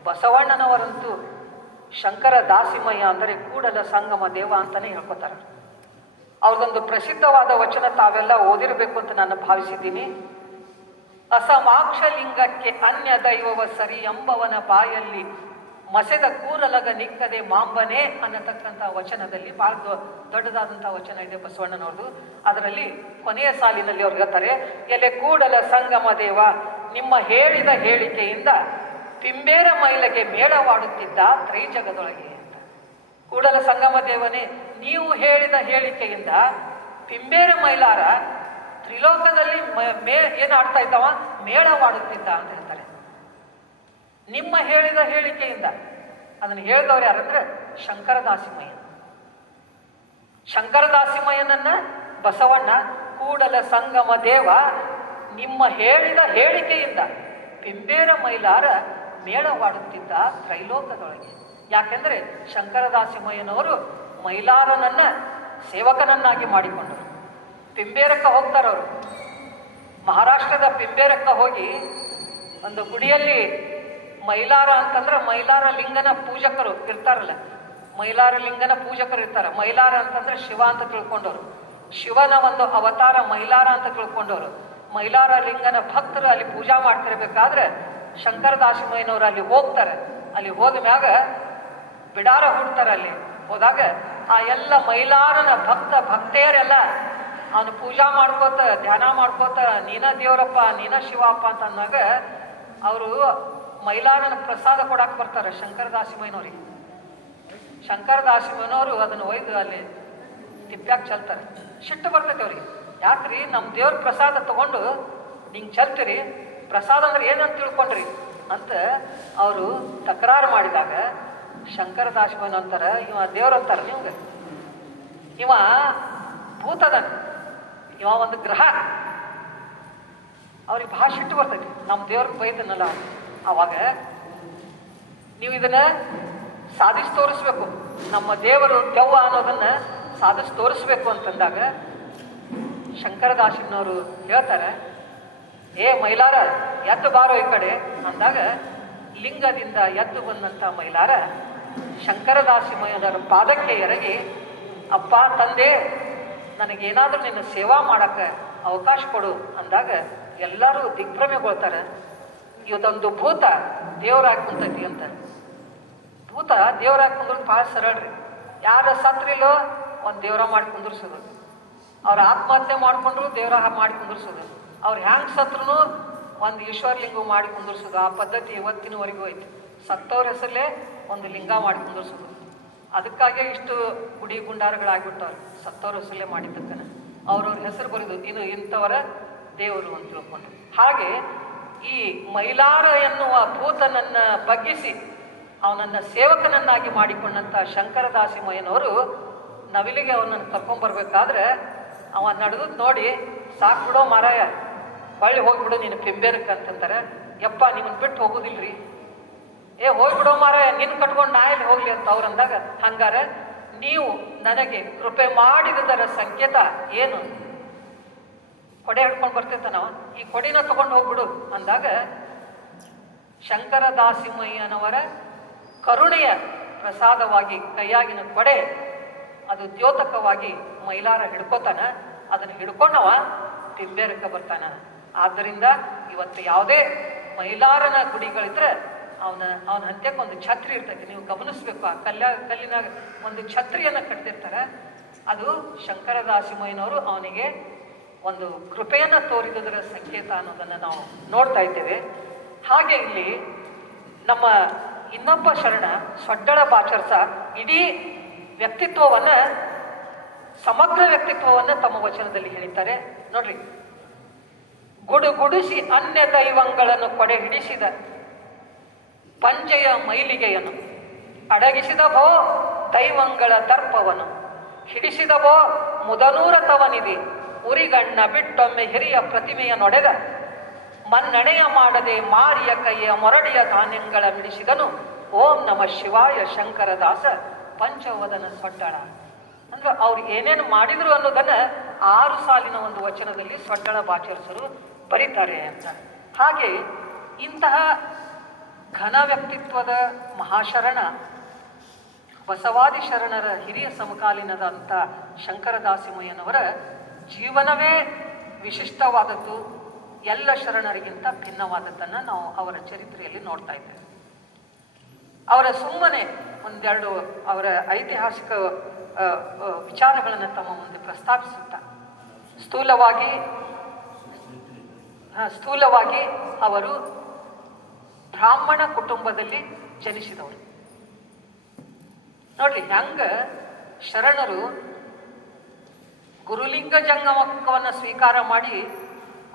ಬಸವಣ್ಣನವರಂತೂ ಶಂಕರ ದಾಸಿಮಯ್ಯ ಅಂದರೆ ಕೂಡಲ ಸಂಗಮ ದೇವ ಅಂತಾನೆ ಹೇಳ್ಕೊತಾರೆ. ಅವ್ರದೊಂದು ಪ್ರಸಿದ್ಧವಾದ ವಚನ ತಾವೆಲ್ಲ ಓದಿರಬೇಕು ಅಂತ ನಾನು ಭಾವಿಸಿದ್ದೀನಿ. ಅಸಮಾಕ್ಷಲಿಂಗಕ್ಕೆ ಅನ್ಯ ದೈವವ ಸರಿ ಎಂಬವನ ಬಾಯಲ್ಲಿ ಮಸೆದ ಕೂರಲಗ ನಿಕ್ಕದೆ ಮಾಂಬನೆ ಅನ್ನತಕ್ಕಂಥ ವಚನದಲ್ಲಿ ಬಹಳ ದೊಡ್ಡದಾದಂತಹ ವಚನ ಇದೆ ಬಸವಣ್ಣನವ್ರದು. ಅದರಲ್ಲಿ ಕೊನೆಯ ಸಾಲಿನಲ್ಲಿ ಅವ್ರು ಹೇಳ್ತಾರೆ, ಎಲೆ ಕೂಡಲ ಸಂಗಮ ದೇವ ನಿಮ್ಮ ಹೇಳಿದ ಹೇಳಿಕೆಯಿಂದ ಪಿಂಬೇರ ಮೈಲಗೆ ಮೇಳವಾಡುತ್ತಿದ್ದ ತ್ರೈಜಗದೊಳಗೆ ಅಂತ. ಕೂಡಲ ಸಂಗಮ ದೇವನೇ, ನೀವು ಹೇಳಿದ ಹೇಳಿಕೆಯಿಂದ ಪಿಂಬೇರ ಮೈಲಾರ ತ್ರಿಲೋಕದಲ್ಲಿ ಏನಾಡ್ತಾ ಇದ್ದಾವ? ಮೇಳವಾಡುತ್ತಿದ್ದ ಅಂತ ಹೇಳ್ತಾರೆ. ನಿಮ್ಮ ಹೇಳಿದ ಹೇಳಿಕೆಯಿಂದ. ಅದನ್ನು ಹೇಳಿದವ್ರು ಯಾರಂದ್ರೆ ಶಂಕರ ದಾಸಿಮಯ್ಯ. ಶಂಕರ ದಾಸಿಮಯ್ಯನನ್ನ ಬಸವಣ್ಣ ಕೂಡಲ ಸಂಗಮ ದೇವ ನಿಮ್ಮ ಹೇಳಿದ ಹೇಳಿಕೆಯಿಂದ ಪಿಂಬೇರ ಮೈಲಾರ ಮೇಳವಾಡುತ್ತಿದ್ದ ತ್ರೈಲೋಕದೊಳಗೆ. ಯಾಕೆಂದ್ರೆ ಶಂಕರ ದಾಸಿಮಯ್ಯನವರು ಮೈಲಾರನನ್ನ ಸೇವಕನನ್ನಾಗಿ ಮಾಡಿಕೊಂಡರು. ಪಿಂಬೇರಕ್ಕೆ ಹೋಗ್ತಾರವರು. ಮಹಾರಾಷ್ಟ್ರದ ಪಿಂಬೇರಕ್ಕೆ ಹೋಗಿ ಒಂದು ಗುಡಿಯಲ್ಲಿ ಮೈಲಾರ ಅಂತಂದ್ರೆ ಮೈಲಾರ ಲಿಂಗನ ಪೂಜಕರು ಇರ್ತಾರಲ್ಲ, ಮೈಲಾರ ಲಿಂಗನ ಪೂಜಕರು ಇರ್ತಾರೆ. ಮೈಲಾರ ಅಂತಂದ್ರೆ ಶಿವ ಅಂತ ತಿಳ್ಕೊಂಡವರು, ಶಿವನ ಒಂದು ಅವತಾರ ಮೈಲಾರ ಅಂತ ತಿಳ್ಕೊಂಡವರು. ಮೈಲಾರ ಲಿಂಗನ ಭಕ್ತರು ಅಲ್ಲಿ ಪೂಜಾ ಮಾಡ್ತಿರ್ಬೇಕಾದ್ರೆ ಶಂಕರ ದಾಸಿಮಯ್ಯನವರು ಅಲ್ಲಿ ಹೋಗ್ತಾರೆ. ಅಲ್ಲಿ ಹೋದ ಮ್ಯಾಗ ಬಿಡಾರ ಹುಡ್ತಾರೆ. ಅಲ್ಲಿ ಹೋದಾಗ ಆ ಎಲ್ಲ ಮೈಲಾರನ ಭಕ್ತೆಯರೆಲ್ಲ ಅವನು ಪೂಜಾ ಮಾಡ್ಕೋತ ಧ್ಯಾನ ಮಾಡ್ಕೋತ ನೀನ ದೇವರಪ್ಪ ನೀನ ಶಿವಪ್ಪ ಅಂತ ಅಂದಾಗ ಅವರು ಮೈಲಾರನ ಪ್ರಸಾದ ಕೊಡಕ್ಕೆ ಬರ್ತಾರೆ ಶಂಕರ ದಾಸಿಮಯ್ಯನವ್ರಿಗೆ. ಶಂಕರ ದಾಸಿಮಯ್ಯನವರು ಅದನ್ನು ಒಯ್ದು ಅಲ್ಲಿ ತಿಪ್ಪ್ಯಾಗ ಚೆಲ್ತಾರೆ. ಸಿಟ್ಟು ಬರ್ತೈತೆ ಅವ್ರಿಗೆ. ಯಾಕ್ರಿ ನಮ್ಮ ದೇವ್ರ ಪ್ರಸಾದ ತಗೊಂಡು ನಿಂಗೆ ಚೆಲ್ತೀರಿ, ಪ್ರಸಾದ ಅಂದ್ರೆ ಏನಂತ ತಿಳ್ಕೊಂಡ್ರಿ ಅಂತ ಅವರು ತಕರಾರು ಮಾಡಿದಾಗ ಶಂಕರ ದಾಸಿಮಯ್ಯನ ಅಂತಾರ, ಇವ ದೇವ್ರು ಅಂತಾರ ನಿಮ್ಗೆ, ಇವ ಭೂತದ, ಇವ ಒಂದು ಗ್ರಹ. ಅವ್ರಿಗೆ ಬಹಳ ಸಿಟ್ಟು ಬರ್ತೈತಿ. ನಮ್ಮ ದೇವ್ರಿಗೆ ಬೈದನಲ್ಲ. ಅವಾಗ ನೀವು ಇದನ್ನ ಸಾಧಿಸಿ ತೋರಿಸ್ಬೇಕು, ನಮ್ಮ ದೇವರು ದೆವ್ವ ಅನ್ನೋದನ್ನ ಸಾಧಿಸಿ ತೋರಿಸ್ಬೇಕು ಅಂತಂದಾಗ ಶಂಕರ ದಾಸಿನವರು ಹೇಳ್ತಾರೆ, ಏ ಮೈಲಾರ ಎದ್ದು ಬಾರೋ ಈ ಕಡೆ ಅಂದಾಗ ಲಿಂಗದಿಂದ ಎದ್ದು ಬಂದಂಥ ಮೈಲಾರ ಶಂಕರ ದಾಸಿಮಯ್ಯನವರ ಪಾದಕ್ಕೆ ಎರಗಿ, ಅಪ್ಪ ತಂದೆ ನನಗೇನಾದ್ರೂ ನಿನ್ನ ಸೇವಾ ಮಾಡಕ್ಕೆ ಅವಕಾಶ ಕೊಡು ಅಂದಾಗ ಎಲ್ಲರೂ ದಿಗ್ಭ್ರಮೆಗೊಳ್ತಾರೆ. ಇವತ್ತೊಂದು ಭೂತ ದೇವರಾಗಿ ಕುಂತೈತಿ ಅಂತ. ಭೂತ ದೇವರಾಗಿ ಕುಂದ್ರದು ಭಾಳ ಸರಳ್ರಿ. ಯಾರ ಸತ್ರಿಲೋ ಒಂದು ದೇವರ ಮಾಡಿ ಕುಂದಿರ್ಸೋದು, ಅವ್ರ ಆತ್ಮಹತ್ಯೆ ಮಾಡ್ಕೊಂಡ್ರು ದೇವರ ಮಾಡಿ ಕುಂದಿರ್ಸೋದು, ಅವ್ರು ಹ್ಯಾಂಗ್ ಸತ್ರು ಒಂದು ಈಶ್ವರಲಿಂಗ ಮಾಡಿ ಕುಂದಿರ್ಸೋದು. ಆ ಪದ್ಧತಿ ಇವತ್ತಿನವರೆಗೂ ಐತಿ. ಸತ್ತವ್ರ ಹೆಸರಲ್ಲೇ ಒಂದು ಲಿಂಗ ಮಾಡಿ ಕುಂದಿರ್ಸೋದು. ಅದಕ್ಕಾಗೆ ಇಷ್ಟು ಗುಡಿ ಗುಂಡಾರಗಳಾಗ್ಬಿಟ್ಟವ್ರು, ಸತ್ತವ್ರ ಹೆಸರಲ್ಲೇ ಮಾಡಿದ್ದಕ್ಕನ ಅವ್ರವ್ರ ಹೆಸರು ಬರೆದು ಇದು ಇಂಥವರ ದೇವರು ಅಂತ ತಿಳ್ಕೊಂಡು. ಹಾಗೆ ಈ ಮೈಲಾರ ಎನ್ನುವ ಭೂತನನ್ನ ಬಗ್ಗಿಸಿ ಅವನನ್ನ ಸೇವಕನನ್ನಾಗಿ ಮಾಡಿಕೊಂಡಂತ ಶಂಕರದಾಸಿಮಯ್ಯನವರು ನವಿಲಿಗೆ ಅವನನ್ನು ಕರ್ಕೊಂಡ್ಬರ್ಬೇಕಾದ್ರೆ ಅವ ನಡೆದು ನೋಡಿ, ಸಾಕು ಬಿಡೋ ಮಾರಾಯ, ಹೊಳ್ಳಿ ಹೋಗ್ಬಿಡು ನೀನು ಪಿಂಬೇರಕ್ಕೆ ಅಂತಂತಾರೆ. ಯಪ್ಪ ನಿಮ್ಮನ್ನು ಬಿಟ್ಟು ಹೋಗುದಿಲ್ರಿ, ಹೋಗ್ಬಿಡೋ ಮಾರಾಯ, ನಿನ್ನ ಕಟ್ಕೊಂಡು ನಾ ಎಲ್ಲಿ ಹೋಗ್ಲಿ ಅಂತ ಅವ್ರು ಅಂದಾಗ, ಹಂಗಾರೆ ನೀವು ನನಗೆ ಕೃಪೆ ಮಾಡಿದರ ಸಂಕೇತ ಏನು? ಕೊಡೆ ಹಿಡ್ಕೊಂಡು ಬರ್ತಿರ್ತ ನಾವು, ಈ ಕೊಡಿನ ತಗೊಂಡು ಹೋಗ್ಬಿಡು ಅಂದಾಗ ಶಂಕರದಾಸಿಮಯ್ಯನವರ ಕರುಣೆಯ ಪ್ರಸಾದವಾಗಿ ಕೈಯಾಗಿನ ಕೊಡೆ ಅದು ದ್ಯೋತಕವಾಗಿ ಮೈಲಾರ ಹಿಡ್ಕೋತಾನ. ಅದನ್ನು ಹಿಡ್ಕೊಂಡವ ಪಿಂಬೇರಕ್ಕೆ ಬರ್ತಾನ. ಆದ್ದರಿಂದ ಇವತ್ತು ಯಾವುದೇ ಮೈಲಾರನ ಗುಡಿಗಳಿದ್ರೆ ಅವನ ಹಂತ್ಯಕ್ಕೆ ಒಂದು ಛತ್ರಿ ಇರ್ತೈತಿ. ನೀವು ಗಮನಿಸ್ಬೇಕು, ಆ ಕಲ್ಲಿನಾಗ ಒಂದು ಛತ್ರಿಯನ್ನು ಕಟ್ತಿರ್ತಾರೆ. ಅದು ಶಂಕರದಾಸಿಮಯ್ಯನವರು ಅವನಿಗೆ ಒಂದು ಕೃಪೆಯನ್ನು ತೋರಿದರ ಸಂಕೇತ ಅನ್ನೋದನ್ನು ನಾವು ನೋಡ್ತಾ ಇದ್ದೇವೆ. ಹಾಗೆ ಇಲ್ಲಿ ನಮ್ಮ ಇನ್ನೊಬ್ಬ ಶರಣ ಸೊಡ್ಡಳ ಬಾಚರ್ಸ ಇಡೀ ವ್ಯಕ್ತಿತ್ವವನ್ನ, ಸಮಗ್ರ ವ್ಯಕ್ತಿತ್ವವನ್ನ ತಮ್ಮ ವಚನದಲ್ಲಿ ಹೇಳಿದ್ದಾರೆ ನೋಡ್ರಿ. ಗುಡುಗುಡಿಸಿ ಅನ್ಯ ದೈವಂಗಳನ್ನು ಕೊಡೆ ಹಿಡಿಸಿದ ಪಂಜೆಯ ಮೈಲಿಗೆಯನ್ನು ಅಡಗಿಸಿದ ಭೋ ದೈವಂಗಳ ದರ್ಪವನು ಹಿಡಿಸಿದ ಭೋ ಮುದನೂರ ತವನಿದೆ ಉರಿಗಣ್ಣ ಬಿಟ್ಟೊಮ್ಮೆ ಹಿರಿಯ ಪ್ರತಿಮೆಯ ನೊಡೆದ ಮನ್ನಣೆಯ ಮಾಡದೆ ಮಾರಿಯ ಕೈಯ ಮೊರಡಿಯ ಧಾನ್ಯಗಳ ಮಿಡಿಸಿದನು ಓಂ ನಮ ಶಿವಾಯ ಶಂಕರದಾಸ ಪಂಚವದನ ಸೊಡ್ಡಳ. ಅಂದ್ರೆ ಅವ್ರು ಏನೇನು ಮಾಡಿದ್ರು ಅನ್ನೋದನ್ನ 6 ಸಾಲಿನ ಒಂದು ವಚನದಲ್ಲಿ ಸೊಡ್ಡಳ ಬಾಚರ್ಸರು ಬರೀತಾರೆ ಅಂತ. ಹಾಗೆ ಇಂತಹ ಘನ ವ್ಯಕ್ತಿತ್ವದ ಮಹಾಶರಣ ಬಸವಾದಿ ಶರಣರ ಹಿರಿಯ ಸಮಕಾಲೀನದಂಥ ಶಂಕರದಾಸಿಮಯ್ಯನವರ ಜೀವನವೇ ವಿಶಿಷ್ಟವಾದದ್ದು, ಎಲ್ಲ ಶರಣರಿಗಿಂತ ಭಿನ್ನವಾದದ್ದನ್ನು ನಾವು ಅವರ ಚರಿತ್ರೆಯಲ್ಲಿ ನೋಡ್ತಾ ಇದ್ದೇವೆ. ಅವರ ಸುಮ್ಮನೆ ಒಂದೆರಡು ಅವರ ಐತಿಹಾಸಿಕ ವಿಚಾರಗಳನ್ನು ತಮ್ಮ ಮುಂದೆ ಪ್ರಸ್ತಾಪಿಸುತ್ತಾ ಸ್ಥೂಲವಾಗಿ ಅವರು ಬ್ರಾಹ್ಮಣ ಕುಟುಂಬದಲ್ಲಿ ಜನಿಸಿದವರು. ನೋಡ್ರಿ ಹೆಂಗ ಶರಣರು ಗುರುಲಿಂಗ ಜಂಗಮವನ್ನು ಸ್ವೀಕಾರ ಮಾಡಿ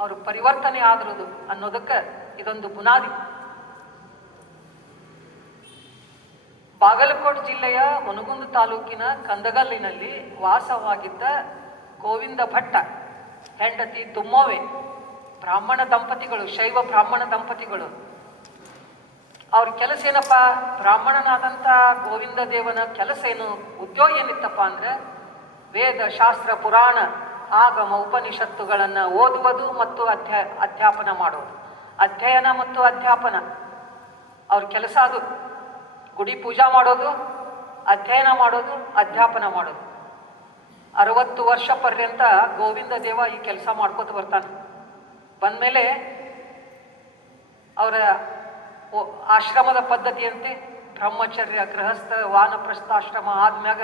ಅವರು ಪರಿವರ್ತನೆ ಆದರುದು ಅನ್ನೋದಕ್ಕೆ ಇದೊಂದು ಬುನಾದಿ. ಬಾಗಲಕೋಟೆ ಜಿಲ್ಲೆಯ ಮುನಗುಂದ ತಾಲೂಕಿನ ಕಂದಗಲ್ಲಿನಲ್ಲಿ ವಾಸವಾಗಿದ್ದ ಗೋವಿಂದ ಭಟ್ಟ ಹೆಂಡತಿ ತುಮ್ಮೋವೆ ಬ್ರಾಹ್ಮಣ ದಂಪತಿಗಳು, ಶೈವ ಬ್ರಾಹ್ಮಣ ದಂಪತಿಗಳು. ಅವ್ರ ಕೆಲಸ ಏನಪ್ಪ? ಬ್ರಾಹ್ಮಣನಾದಂಥ ಗೋವಿಂದ ದೇವನ ಕೆಲಸ ಏನು, ಉದ್ಯೋಗ ಏನಿತ್ತಪ್ಪ ಅಂದ್ರೆ ವೇದ ಶಾಸ್ತ್ರ ಪುರಾಣ ಆಗಮ ಉಪನಿಷತ್ತುಗಳನ್ನು ಓದುವುದು ಮತ್ತು ಅಧ್ಯಾಪನ ಮಾಡೋದು. ಅಧ್ಯಯನ ಮತ್ತು ಅಧ್ಯಾಪನ ಅವ್ರ ಕೆಲಸ. ಅದು ಗುಡಿ ಪೂಜಾ ಮಾಡೋದು, ಅಧ್ಯಯನ ಮಾಡೋದು, ಅಧ್ಯಾಪನ ಮಾಡೋದು. 60 ವರ್ಷ ಪರ್ಯಂತ ಗೋವಿಂದ ದೇವ ಈ ಕೆಲಸ ಮಾಡ್ಕೋತ ಬರ್ತಾನೆ. ಬಂದಮೇಲೆ ಅವರ ಆಶ್ರಮದ ಪದ್ಧತಿಯಂತೆ ಬ್ರಹ್ಮಚರ್ಯ, ಗೃಹಸ್ಥ, ವಾನಪ್ರಸ್ಥಾಶ್ರಮ ಆದ್ಮ್ಯಾಗ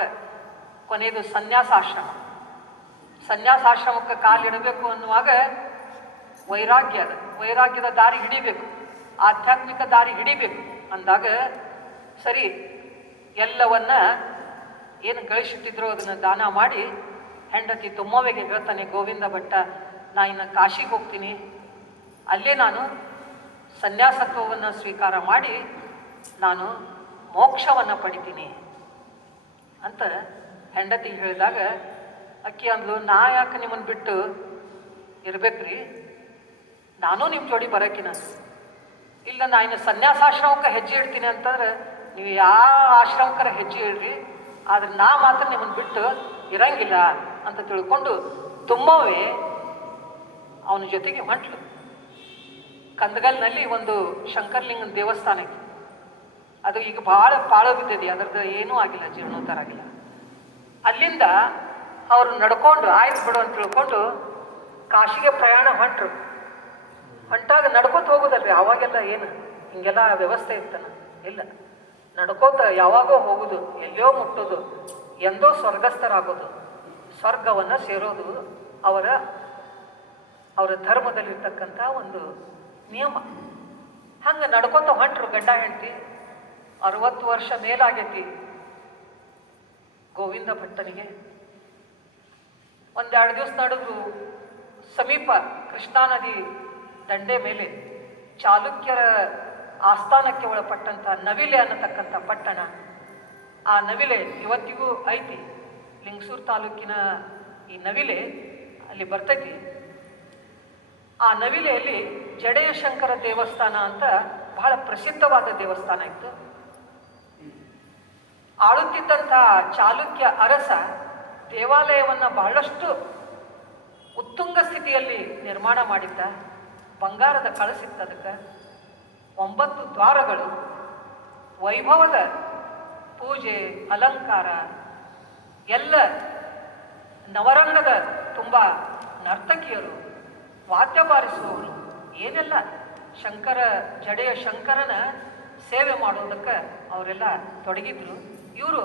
ಕೊನೆಯದು ಸನ್ಯಾಸಾಶ್ರಮ. ಸನ್ಯಾಸಾಶ್ರಮಕ್ಕೆ ಕಾಲಿಡಬೇಕು ಅನ್ನುವಾಗ ವೈರಾಗ್ಯದ ದಾರಿ ಹಿಡಿಬೇಕು, ಆಧ್ಯಾತ್ಮಿಕ ದಾರಿ ಹಿಡಿಬೇಕು ಅಂದಾಗ ಸರಿ ಎಲ್ಲವನ್ನ ಏನು ಗಳಿಸಿಟ್ಟಿದ್ರು ಅದನ್ನು ದಾನ ಮಾಡಿ ಹೆಂಡತಿ ತುಮ್ಮವೆಗೆ ಹೇಳ್ತಾನೆ ಗೋವಿಂದ ಭಟ್ಟ, ನಾ ಇನ್ನು ಕಾಶಿಗೆ ಹೋಗ್ತೀನಿ, ಅಲ್ಲೇ ನಾನು ಸನ್ಯಾಸತ್ವವನ್ನು ಸ್ವೀಕಾರ ಮಾಡಿ ನಾನು ಮೋಕ್ಷವನ್ನು ಪಡಿತೀನಿ ಅಂತ ಹೆಂಡತಿ ಹೇಳಿದಾಗ ಅಕ್ಕಿ ಅಂದ್ಲು, ನಾ ಯಾಕೆ ನಿಮ್ಮನ್ನು ಬಿಟ್ಟು ಇರ್ಬೇಕ್ರಿ, ನಾನು ನಿಮ್ಮ ಜೋಡಿ ಬರೋಕಿನ ಇಲ್ಲ, ನಾ ಇನ್ನು ಸನ್ಯಾಸಾಶ್ರಮಕ್ಕೆ ಹೆಜ್ಜೆ ಇಡ್ತೀನಿ ಅಂತಂದ್ರೆ ನೀವು ಯಾವ ಆಶ್ರಮಕ್ಕರ ಹೆಜ್ಜೆ ಇಡ್ರಿ, ಆದ್ರೆ ನಾ ಮಾತ್ರ ನಿಮ್ಮನ್ನು ಬಿಟ್ಟು ಇರಂಗಿಲ್ಲ ಅಂತ ತಿಳ್ಕೊಂಡು ತುಂಬವೇ ಅವನ ಜೊತೆಗೆ ಹೊಂಟ್ಲು. ಕಂದಗಲ್ನಲ್ಲಿ ಒಂದು ಶಂಕರಲಿಂಗನ ದೇವಸ್ಥಾನ ಐತಿ. ಅದು ಈಗ ಭಾಳ ಪಾಳು ಬಿದ್ದಿದೆ, ಅದರದ್ದು ಏನೂ ಆಗಿಲ್ಲ, ಜೀರ್ಣೋದ್ಧಾರ ಆಗಿಲ್ಲ. ಅಲ್ಲಿಂದ ಅವರು ನಡ್ಕೊಂಡು ಆಯ್ತು ಬಿಡು ಅಂತ ತಿಳ್ಕೊಂಡು ಕಾಶಿಗೆ ಪ್ರಯಾಣ ಹೊಂಟಾಗ ನಡ್ಕೋತ ಹೋಗೋದಲ್ರಿ. ಅವಾಗೆಲ್ಲ ಏನು ಹಿಂಗೆಲ್ಲ ವ್ಯವಸ್ಥೆ ಇರ್ತಾನ ಇಲ್ಲ, ನಡ್ಕೋತ ಯಾವಾಗೋ ಹೋಗುದು, ಎಲ್ಲೋ ಮುಟ್ಟೋದು, ಎಂದೋ ಸ್ವರ್ಗಸ್ಥರಾಗೋದು, ಸ್ವರ್ಗವನ್ನು ಸೇರೋದು ಅವರ ಧರ್ಮದಲ್ಲಿರ್ತಕ್ಕಂಥ ಒಂದು ನಿಯಮ. ಹಂಗೆ ನಡ್ಕೊತ ಹೊಂಟ್ರು ಗಂಡ ಹೆಂಡತಿ. 60 ವರ್ಷ ಮೇಲಾಗೈತಿ ಗೋವಿಂದ ಭಟ್ಟನಿಗೆ. 1-2 ದಿವಸ ನಡೆದ್ರು. ಸಮೀಪ ಕೃಷ್ಣಾ ನದಿ ದಂಡೆ ಮೇಲೆ ಚಾಲುಕ್ಯರ ಆಸ್ಥಾನಕ್ಕೆ ಒಳಪಟ್ಟಂಥ ನವಿಲೆ ಅನ್ನತಕ್ಕಂಥ ಪಟ್ಟಣ. ಆ ನವಿಲೆ ಇವತ್ತಿಗೂ ಐತಿ. ಲಿಂಗಸೂರು ತಾಲೂಕಿನ ಈ ನವಿಲೆ ಅಲ್ಲಿ ಬರ್ತೈತಿ. ಆ ನವಿಲೆಯಲ್ಲಿ ಜಡೆಯ ಶಂಕರ ದೇವಸ್ಥಾನ ಅಂತ ಬಹಳ ಪ್ರಸಿದ್ಧವಾದ ದೇವಸ್ಥಾನ ಇತ್ತು. ಆಳುತ್ತಿದ್ದಂಥ ಚಾಲುಕ್ಯ ಅರಸ ದೇವಾಲಯವನ್ನು ಬಹಳಷ್ಟು ಉತ್ತುಂಗ ಸ್ಥಿತಿಯಲ್ಲಿ ನಿರ್ಮಾಣ ಮಾಡಿದ್ದ. ಬಂಗಾರದ ಕಳಸಿತ್ತು ಅದಕ್ಕೆ. 9 ದ್ವಾರಗಳು, ವೈಭವದ ಪೂಜೆ ಅಲಂಕಾರ, ಎಲ್ಲ ನವರಂಗದ ತುಂಬ ನರ್ತಕಿಯರು, ವಾದ್ಯ ಬಾರಿಸುವವರು, ಏನೆಲ್ಲ ಜಡೆಯ ಶಂಕರನ ಸೇವೆ ಮಾಡೋದಕ್ಕೆ ಅವರೆಲ್ಲ ತೊಡಗಿದ್ರು. ಇವರು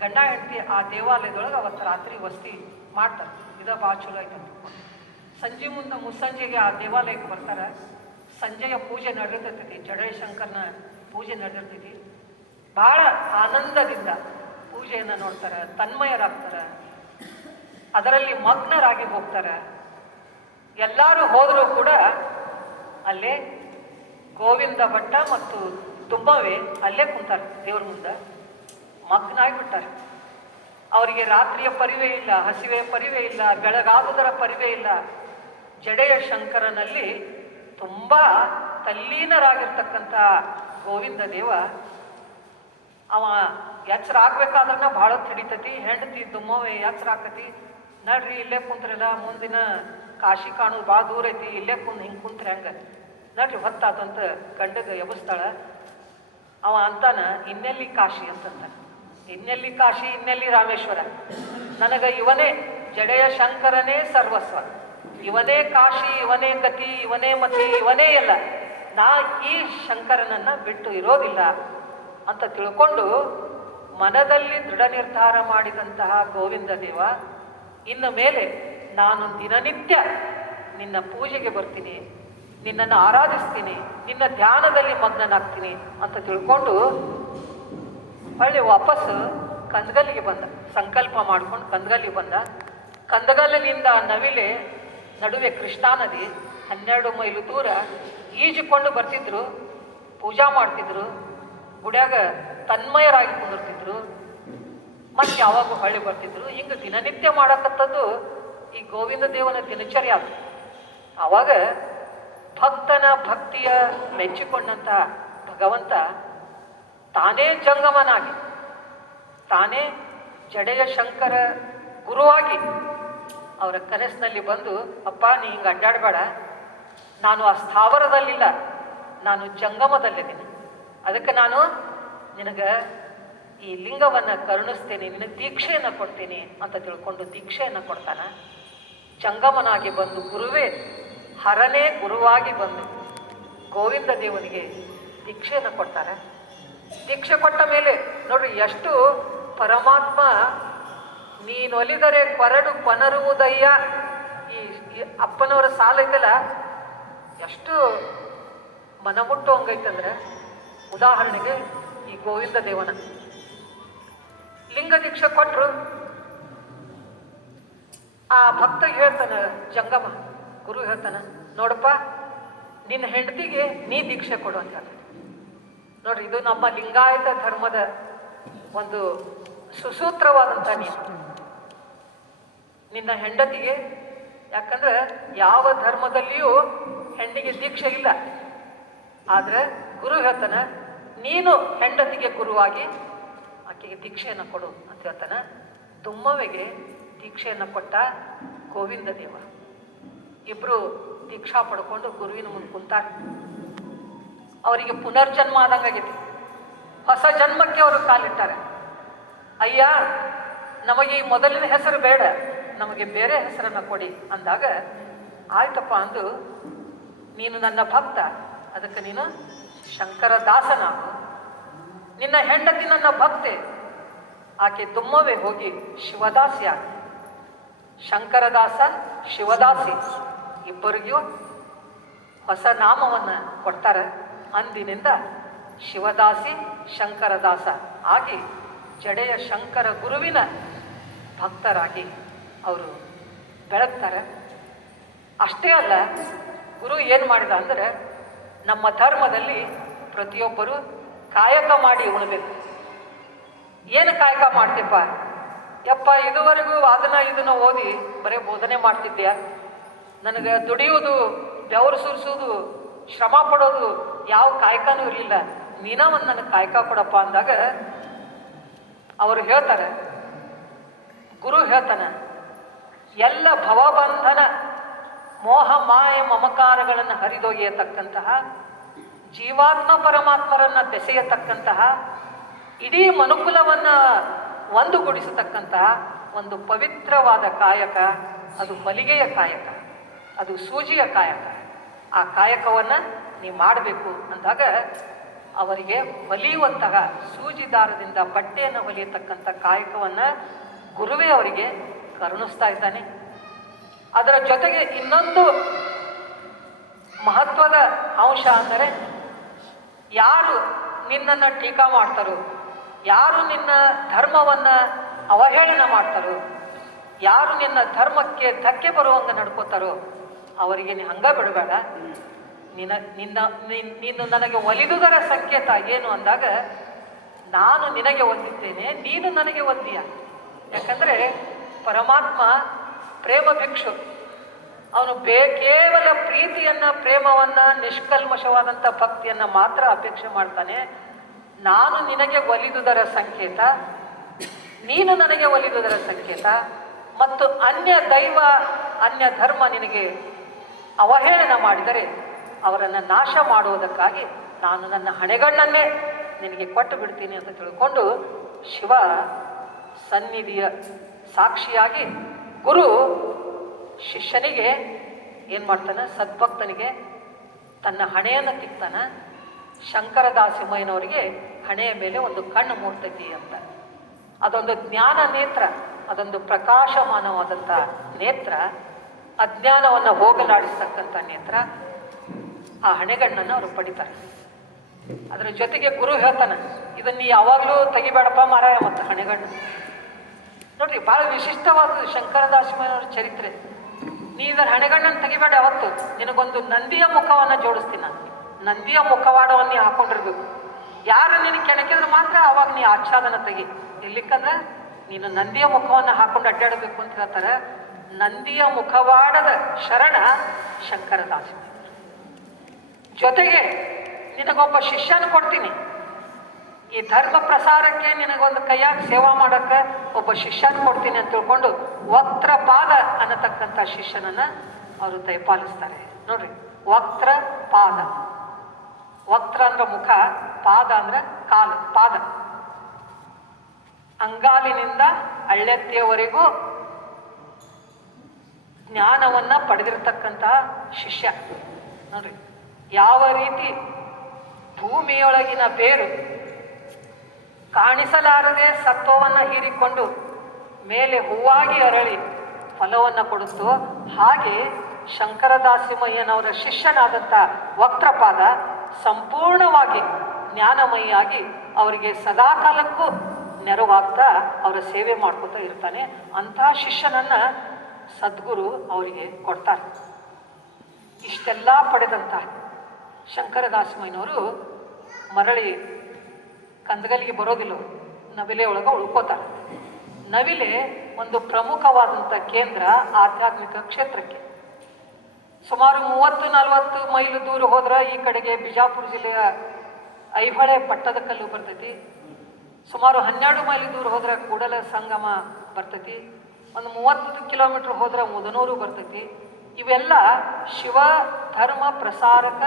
ಗಂಡ ಹೆಂಡತಿ ಆ ದೇವಾಲಯದೊಳಗೆ ಅವತ್ತು ರಾತ್ರಿ ವಸ್ತಿ ಮಾಡ್ತಾರೆ. ಇದ ಭಾಳ ಚಲೋ ಆಯ್ತು. ಸಂಜೆ ಮುಂದೆ ಮುಸ್ಸಂಜೆಗೆ ಆ ದೇವಾಲಯಕ್ಕೆ ಬರ್ತಾರೆ. ಸಂಜೆಯ ಪೂಜೆ ನಡೆದಿರ್ತೈತಿ, ಜಡೆಯ ಶಂಕರನ ಪೂಜೆ ನಡೆದಿರ್ತೈತಿ. ಭಾಳ ಆನಂದದಿಂದ ಪೂಜೆಯನ್ನು ನೋಡ್ತಾರೆ, ತನ್ಮಯರಾಗ್ತಾರೆ, ಅದರಲ್ಲಿ ಮಗ್ನರಾಗಿ ಹೋಗ್ತಾರೆ. ಎಲ್ಲರೂ ಹೋದರೂ ಕೂಡ ಅಲ್ಲೇ ಗೋವಿಂದ ಭಟ್ಟ ಮತ್ತು ತುಂಬವೇ ಅಲ್ಲೇ ಕುಂತಾರೆ ದೇವ್ರ ಮುಂದೆ, ಮಗ್ನಾಗಿಬಿಟ್ಟಾರೆ. ಅವರಿಗೆ ರಾತ್ರಿಯ ಪರಿವೇ ಇಲ್ಲ, ಹಸಿವೆಯ ಪರಿವೇ ಇಲ್ಲ, ಬೆಳಗಾಗುವುದರ ಪರಿವೇ ಇಲ್ಲ. ಜಡೆಯ ಶಂಕರನಲ್ಲಿ ತುಂಬ ತಲ್ಲೀನರಾಗಿರ್ತಕ್ಕಂಥ ಗೋವಿಂದ ದೇವ ಅವ ಎಚ್ಚರ ಆಗ್ಬೇಕಾದ್ರನ್ನ ಭಾಳ ಹಿಡಿತತಿ. ಹೆಂಡತಿ ದುಮ್ಮವೇ ಎಚ್ಚರ ಆಕತಿ. ನಡ್ರಿ ಇಲ್ಲೇ ಕುಂತ್ರಲ್ಲ, ಮುಂದಿನ ಕಾಶಿ ಕಾಣೋದು ಭಾಳ ದೂರ ಐತಿ, ಇಲ್ಲೇ ಹಿಂಗೆ ಕುಂತ್ರೆ ಹೆಂಗೆ, ನಡ್ರಿ ಹೊತ್ತಾತಂತ ಗಂಡಗೆ ಎಬ್ಬಿಸ್ತಾಳ. ಅವ ಅಂತಾನ, ಇನ್ನೆಲ್ಲಿ ಕಾಶಿ ಅಂತಂತ. ಇನ್ನೆಲ್ಲಿ ಕಾಶಿ, ಇನ್ನೆಲ್ಲಿ ರಾಮೇಶ್ವರ, ನನಗೆ ಇವನೇ ಜಡೆಯ ಶಂಕರನೇ ಸರ್ವಸ್ವ, ಇವನೇ ಕಾಶಿ, ಇವನೇ ಗತಿ, ಇವನೇ ಮತಿ, ಇವನೇ ಎಲ್ಲ, ನಾ ಈ ಶಂಕರನನ್ನ ಬಿಟ್ಟು ಇರೋದಿಲ್ಲ ಅಂತ ತಿಳ್ಕೊಂಡು ಮನದಲ್ಲಿ ದೃಢ ನಿರ್ಧಾರ ಮಾಡಿದಂತಹ ಗೋವಿಂದ ದೇವ, ಇನ್ನು ಮೇಲೆ ನಾನು ದಿನನಿತ್ಯ ನಿನ್ನ ಪೂಜೆಗೆ ಬರ್ತೀನಿ, ನಿನ್ನನ್ನು ಆರಾಧಿಸ್ತೀನಿ, ನಿನ್ನ ಧ್ಯಾನದಲ್ಲಿ ಮಗ್ನನಾಗ್ತೀನಿ ಅಂತ ತಿಳ್ಕೊಂಡು ಹೊಳ್ಳಿ ವಾಪಸ್ ಕಂದಗಲ್ಲಿಗೆ ಬಂದ. ಸಂಕಲ್ಪ ಮಾಡ್ಕೊಂಡು ಕಂದಗಲ್ಲಿಗೆ ಬಂದ. ಕಂದಗಲ್ಲಿನಿಂದ ನವಿಲೆ ನಡುವೆ ಕೃಷ್ಣಾ ನದಿ 12 ಮೈಲು ದೂರ ಈಜಿಕೊಂಡು ಬರ್ತಿದ್ರು, ಪೂಜಾ ಮಾಡ್ತಿದ್ರು, ಗುಡ್ಯಾಗ ತನ್ಮಯರಾಗಿ ಕುಂದಿರ್ತಿದ್ರು, ಮತ್ತೆ ಯಾವಾಗ ಹೊಳ್ಳಿ ಬರ್ತಿದ್ರು. ಹಿಂಗೆ ದಿನನಿತ್ಯ ಮಾಡಕ್ಕಂಥದ್ದು ಈ ಗೋವಿಂದ ದೇವನ ದಿನಚರ್ಯ ಅದು. ಆವಾಗ ಭಕ್ತನ ಭಕ್ತಿಯ ಮೆಚ್ಚಿಕೊಂಡಂಥ ಭಗವಂತ ತಾನೇ ಜಂಗಮನಾಗಿ, ತಾನೇ ಜಡೆಯ ಶಂಕರ ಗುರುವಾಗಿ ಅವರ ಕನಸಿನಲ್ಲಿ ಬಂದು, ಅಪ್ಪ ನೀ ಹಿಂಗೆ ಅಡ್ಡಾಡಬೇಡ, ನಾನು ಆ ಸ್ಥಾವರದಲ್ಲಿಲ್ಲ, ನಾನು ಜಂಗಮದಲ್ಲಿದ್ದೀನಿ, ಅದಕ್ಕೆ ನಾನು ನಿನಗೆ ಈ ಲಿಂಗವನ್ನು ಕರುಣಿಸ್ತೇನೆ, ನಿನಗೆ ದೀಕ್ಷೆಯನ್ನು ಕೊಡ್ತೀನಿ ಅಂತ ತಿಳ್ಕೊಂಡು ದೀಕ್ಷೆಯನ್ನು ಕೊಡ್ತಾನೆ. ಜಂಗಮನಾಗಿ ಬಂದು ಗುರುವೇ ಹರನೇ ಗುರುವಾಗಿ ಬಂದು ಗೋವಿಂದ ದೇವನಿಗೆ ದೀಕ್ಷೆಯನ್ನು ಕೊಡ್ತಾರೆ. ದೀಕ್ಷೆ ಕೊಟ್ಟ ಮೇಲೆ ನೋಡ್ರಿ ಎಷ್ಟು ಪರಮಾತ್ಮ, ನೀನೊಲಿದರೆ ಕೊರಡು ಕೊನರುವುದಯ್ಯ, ಈ ಅಪ್ಪನವರ ಸಾಲ ಇದೆಲ್ಲ ಎಷ್ಟು ಮನಮುಟ್ಟುವಂಗೈತಂದ್ರೆ, ಉದಾಹರಣೆಗೆ ಈ ಗೋವಿಂದ ದೇವನ ಲಿಂಗ ದೀಕ್ಷೆ ಕೊಟ್ಟರು. ಆ ಭಕ್ತ ಹೇಳ್ತಾನ, ಜಂಗಮ ಗುರು ಹೇಳ್ತಾನ, ನೋಡಪ್ಪ ನಿನ್ನ ಹೆಂಡತಿಗೆ ನೀ ದೀಕ್ಷೆ ಕೊಡು ಅಂತ. ನೋಡ್ರಿ, ಇದು ನಮ್ಮ ಲಿಂಗಾಯತ ಧರ್ಮದ ಒಂದು ಸುಸೂತ್ರವಾದಂಥ ನಿಯಮ. ನಿನ್ನ ಹೆಂಡತಿಗೆ, ಯಾಕಂದ್ರೆ ಯಾವ ಧರ್ಮದಲ್ಲಿಯೂ ಹೆಣ್ಣಿಗೆ ದೀಕ್ಷೆ ಇಲ್ಲ, ಆದ್ರೆ ಗುರು ಹೇಳ್ತಾನ ನೀನು ಹೆಂಡತಿಗೆ ಗುರುವಾಗಿ ಆಕೆಗೆ ದೀಕ್ಷೆಯನ್ನು ಕೊಡು ಅಂತ ಹೇಳ್ತಾನ. ದುಮ್ಮವೆಗೆ ದೀಕ್ಷೆಯನ್ನು ಕೊಟ್ಟ ಗೋವಿಂದ ದೇವ. ಇಬ್ರು ದೀಕ್ಷಾ ಪಡ್ಕೊಂಡು ಗುರುವಿನ ಮುಂದೆ ಕುಂತಾರ. ಅವರಿಗೆ ಪುನರ್ಜನ್ಮ ಆದಂಗಾಗೈತಿ, ಹೊಸ ಜನ್ಮಕ್ಕೆ ಅವರು ಕಾಲಿಟ್ಟಾರೆ. ಅಯ್ಯ, ನಮಗೆ ಈ ಮೊದಲಿನ ಹೆಸರು ಬೇಡ, ನಮಗೆ ಬೇರೆ ಹೆಸರನ್ನು ಕೊಡಿ ಅಂದಾಗ, ಆಯ್ತಪ್ಪ ಅಂದು, ನೀನು ನನ್ನ ಭಕ್ತ, ಅದಕ್ಕೆ ನೀನು ಶಂಕರ ದಾಸನಾಗು. ನಿನ್ನ ಹೆಂಡತಿ ನನ್ನ ಭಕ್ತೆ, ಆಕೆ ದುಮ್ಮವೇ ಹೋಗಿ ಶಿವದಾಸಿ ಆಗ. ಶಂಕರದಾಸ ಶಿವದಾಸಿ ಇಬ್ಬರಿಗೂ ಹೊಸ ನಾಮವನ್ನು ಕೊಡ್ತಾರೆ. ಅಂದಿನಿಂದ ಶಿವದಾಸಿ ಶಂಕರದಾಸ ಆಗಿ ಜಡೆಯ ಶಂಕರ ಗುರುವಿನ ಭಕ್ತರಾಗಿ ಅವರು ಬೆಳಗ್ತಾರೆ. ಅಷ್ಟೇ ಅಲ್ಲ, ಗುರು ಏನು ಮಾಡಿದ ಅಂದರೆ, ನಮ್ಮ ಧರ್ಮದಲ್ಲಿ ಪ್ರತಿಯೊಬ್ಬರು ಕಾಯಕ ಮಾಡಿ ಉಣಬೇಕು. ಏನು ಕಾಯಕ ಮಾಡ್ತೀಪ್ಪ? ಯಪ್ಪ, ಇದುವರೆಗೂ ಇದನ್ನು ಓದಿ ಬರೀ ಬೋಧನೆ ಮಾಡ್ತಿದ್ಯಾ, ನನಗೆ ದುಡಿಯೋದು, ಬೆವರು ಸುರಿಸೋದು, ಶ್ರಮ ಪಡೋದು ಯಾವ ಕಾಯಕನೂ ಇರಲಿಲ್ಲ, ನೀನ ಒಂದು ನನಗೆ ಕಾಯಕ ಕೊಡಪ್ಪ ಅಂದಾಗ ಅವರು ಹೇಳ್ತಾರೆ, ಗುರು ಹೇಳ್ತಾನೆ, ಎಲ್ಲ ಭವಬಂಧನ ಮೋಹ ಮಾಯ ಮಮಕಾರಗಳನ್ನು ಹರಿದೊಗೆಯತಕ್ಕಂತಹ, ಜೀವಾತ್ಮ ಪರಮಾತ್ಮರನ್ನು ಬೆಸೆಯತಕ್ಕಂತಹ, ಇಡೀ ಮನುಕುಲವನ್ನು ಒಂದುಗೂಡಿಸತಕ್ಕಂತಹ ಒಂದು ಪವಿತ್ರವಾದ ಕಾಯಕ, ಅದು ಮಲಿಗೆಯ ಕಾಯಕ, ಅದು ಸೂಜಿಯ ಕಾಯಕ. ಆ ಕಾಯಕವನ್ನು ನೀವು ಮಾಡಬೇಕು ಅಂದಾಗ ಅವರಿಗೆ ಹೊಲಿಯುವಂತಹ ಸೂಜಿದಾರದಿಂದ ಬಟ್ಟೆಯನ್ನು ಹೊಲಿಯತಕ್ಕಂಥ ಕಾಯಕವನ್ನು ಗುರುವೇ ಅವರಿಗೆ ಕರುಣಿಸ್ತಾ ಇದ್ದಾನೆ. ಅದರ ಜೊತೆಗೆ ಇನ್ನೊಂದು ಮಹತ್ವದ ಅಂಶ ಅಂದರೆ, ಯಾರು ನಿನ್ನನ್ನು ಟೀಕಾ ಮಾಡ್ತಾರೋ, ಯಾರು ನಿನ್ನ ಧರ್ಮವನ್ನು ಅವಹೇಳನ ಮಾಡ್ತಾರೋ, ಯಾರು ನಿನ್ನ ಧರ್ಮಕ್ಕೆ ಧಕ್ಕೆ ಬರುವಂಗೆ ನಡ್ಕೋತಾರೋ ಅವರಿಗೆ ನೀ ಹಂಗ ಬಿಡಬೇಡ. ನೀನು ನನಗೆ ಒಲಿದುದರ ಸಂಕೇತ ಏನು ಅಂದಾಗ, ನಾನು ನಿನಗೆ ಒಲಿದ್ದೇನೆ, ನೀನು ನನಗೆ ಒಲಿದೀಯ. ಯಾಕಂದರೆ ಪರಮಾತ್ಮ ಪ್ರೇಮ ಭಿಕ್ಷು. ಅವನು ಕೇವಲ ಪ್ರೀತಿಯನ್ನು, ಪ್ರೇಮವನ್ನು, ನಿಷ್ಕಲ್ಮಶವಾದಂಥ ಭಕ್ತಿಯನ್ನು ಮಾತ್ರ ಅಪೇಕ್ಷೆ ಮಾಡ್ತಾನೆ. ನಾನು ನಿನಗೆ ಒಲಿದುದರ ಸಂಕೇತ, ನೀನು ನನಗೆ ಒಲಿದುದರ ಸಂಕೇತ. ಮತ್ತು ಅನ್ಯ ದೈವ, ಅನ್ಯ ಧರ್ಮ ನಿನಗೆ ಅವಹೇಳನ ಮಾಡಿದರೆ ಅವರನ್ನು ನಾಶ ಮಾಡುವುದಕ್ಕಾಗಿ ನಾನು ನನ್ನ ಹಣೆಗಣ್ಣನ್ನೇ ನಿನಗೆ ಕೊಟ್ಟು ಬಿಡ್ತೀನಿ ಅಂತ ತಿಳ್ಕೊಂಡು ಶಿವ ಸನ್ನಿಧಿಯ ಸಾಕ್ಷಿಯಾಗಿ ಗುರು ಶಿಷ್ಯನಿಗೆ ಏನು ಮಾಡ್ತಾನೆ, ಸದ್ಭಕ್ತನಿಗೆ ತನ್ನ ಹಣೆಯನ್ನು ತಿಕ್ತಾನ. ಶಂಕರದಾಸಿಮಯ್ಯನವರಿಗೆ ಹಣೆಯ ಮೇಲೆ ಒಂದು ಕಣ್ಣು ಮೂಡ್ತೈತಿ ಅಂತ. ಅದೊಂದು ಜ್ಞಾನ ನೇತ್ರ, ಅದೊಂದು ಪ್ರಕಾಶಮಾನವಾದಂಥ ನೇತ್ರ, ಅಜ್ಞಾನವನ್ನು ಹೋಗಲಾಡಿಸ್ತಕ್ಕಂಥ ನೇತ್ರ. ಆ ಹಣೆಗಣ್ಣನ್ನು ಅವರು ಪಡಿತಾರೆ. ಅದರ ಜೊತೆಗೆ ಗುರು ಹೇಳ್ತಾನೆ, ಇದನ್ನು ಯಾವಾಗಲೂ ತೆಗಿಬೇಡಪ್ಪ ಮಾರಾಯ. ಮತ್ತು ಹಣೆಗಣ್ಣು ನೋಡ್ರಿ, ಭಾಳ ವಿಶಿಷ್ಟವಾದ ಶಂಕರದಾಸಿಮಯ್ಯನವರ ಚರಿತ್ರೆ. ನೀ ಇದರ ಹಣೆಗಣ್ಣನ್ನು ತೆಗಿಬೇಡ, ಯಾವತ್ತು ನಿನಗೊಂದು ನಂದಿಯ ಮುಖವನ್ನು ಜೋಡಿಸ್ತೀನಿ ನಾನು. ನಂದಿಯ ಮುಖವಾಡವನ್ನು ನೀ ಹಾಕೊಂಡಿರ್ಬೇಕು. ಯಾರು ನಿನಗೆ ಕೆಣಕಿದ್ರೆ ಮಾತ್ರ ಅವಾಗ ನೀ ಆಚ್ಛಾದನ ತೆಗಿ. ಇರ್ಲಿಕ್ಕಂದ್ರೆ ನೀನು ನಂದಿಯ ಮುಖವನ್ನು ಹಾಕೊಂಡು ಅಡ್ಡಾಡಬೇಕು ಅಂತ ಹೇಳ್ತಾರೆ. ನಂದಿಯ ಮುಖವಾಡದ ಶರಣ ಶಂಕರದಾಸಿಮಯ್ಯ. ಜೊತೆಗೆ ನಿನಗೊಬ್ಬ ಶಿಷ್ಯನ ಕೊಡ್ತೀನಿ, ಈ ಧರ್ಮ ಪ್ರಸಾರಕ್ಕೆ ನಿನಗೊಂದು ಕೈಯಾಗ ಸೇವಾ ಮಾಡೋಕ್ಕೆ ಒಬ್ಬ ಶಿಷ್ಯನ ಕೊಡ್ತೀನಿ ಅಂತ ತಿಳ್ಕೊಂಡು ವಕ್ತ್ರಪಾದ ಅನ್ನತಕ್ಕಂಥ ಶಿಷ್ಯನನ್ನು ಅವರು ದಯಪಾಲಿಸ್ತಾರೆ. ನೋಡ್ರಿ, ವಕ್ತ್ರಪಾದ. ವಕ್ತ್ರ ಅಂದ್ರೆ ಮುಖ, ಪಾದ ಅಂದ್ರೆ ಕಾಲು, ಪಾದ. ಅಂಗಾಲಿನಿಂದ ಅಳ್ಳೆತ್ತಿಯವರೆಗೂ ಜ್ಞಾನವನ್ನು ಪಡೆದಿರ್ತಕ್ಕಂಥ ಶಿಷ್ಯ. ನೋಡ್ರಿ, ಯಾವ ರೀತಿ ಭೂಮಿಯೊಳಗಿನ ಬೇರು ಕಾಣಿಸಲಾರದೆ ಸತ್ವವನ್ನು ಹೀರಿಕೊಂಡು ಮೇಲೆ ಹೂವಾಗಿ ಅರಳಿ ಫಲವನ್ನು ಕೊಡುತ್ತೋ, ಹಾಗೆ ಶಂಕರದಾಸಿಮಯ್ಯನವರ ಶಿಷ್ಯನಾದಂಥ ವಕ್ತ್ರಪಾದ ಸಂಪೂರ್ಣವಾಗಿ ಜ್ಞಾನಮಯಿಯಾಗಿ ಅವರಿಗೆ ಸದಾಕಾಲಕ್ಕೂ ನೆರವಾಗ್ತಾ ಅವರ ಸೇವೆ ಮಾಡ್ಕೊತಾ ಇರ್ತಾನೆ. ಅಂತಹ ಶಿಷ್ಯನನ್ನು ಸದ್ಗುರು ಅವರಿಗೆ ಕೊಡ್ತಾರೆ. ಇಷ್ಟೆಲ್ಲ ಪಡೆದಂಥ ಶಂಕರದಾಸಿಮಯ್ಯನವರು ಮರಳಿ ಕಂದಗಲಿಗೆ ಬರೋದಿಲ್ಲ, ನವಿಲೆ ಒಳಗೆ ಉಳ್ಕೋತಾರೆ. ನವಿಲೆ ಒಂದು ಪ್ರಮುಖವಾದಂಥ ಕೇಂದ್ರ ಆಧ್ಯಾತ್ಮಿಕ ಕ್ಷೇತ್ರಕ್ಕೆ. ಸುಮಾರು 30-40 ಮೈಲು ದೂರ ಹೋದ್ರೆ ಈ ಕಡೆಗೆ ಬಿಜಾಪುರ ಜಿಲ್ಲೆಯ ಐಹೊಳೆ ಪಟ್ಟದಕಲ್ಲು ಬರ್ತೈತಿ. ಸುಮಾರು 12 ಮೈಲು ದೂರ ಹೋದ್ರೆ ಕೂಡಲ ಸಂಗಮ ಬರ್ತೈತಿ. ಒಂದು 30 ಕಿಲೋಮೀಟ್ರ್ ಹೋದ್ರೆ ಮುದನೂರು ಬರ್ತೈತಿ. ಇವೆಲ್ಲ ಶಿವ ಧರ್ಮ ಪ್ರಸಾರಕ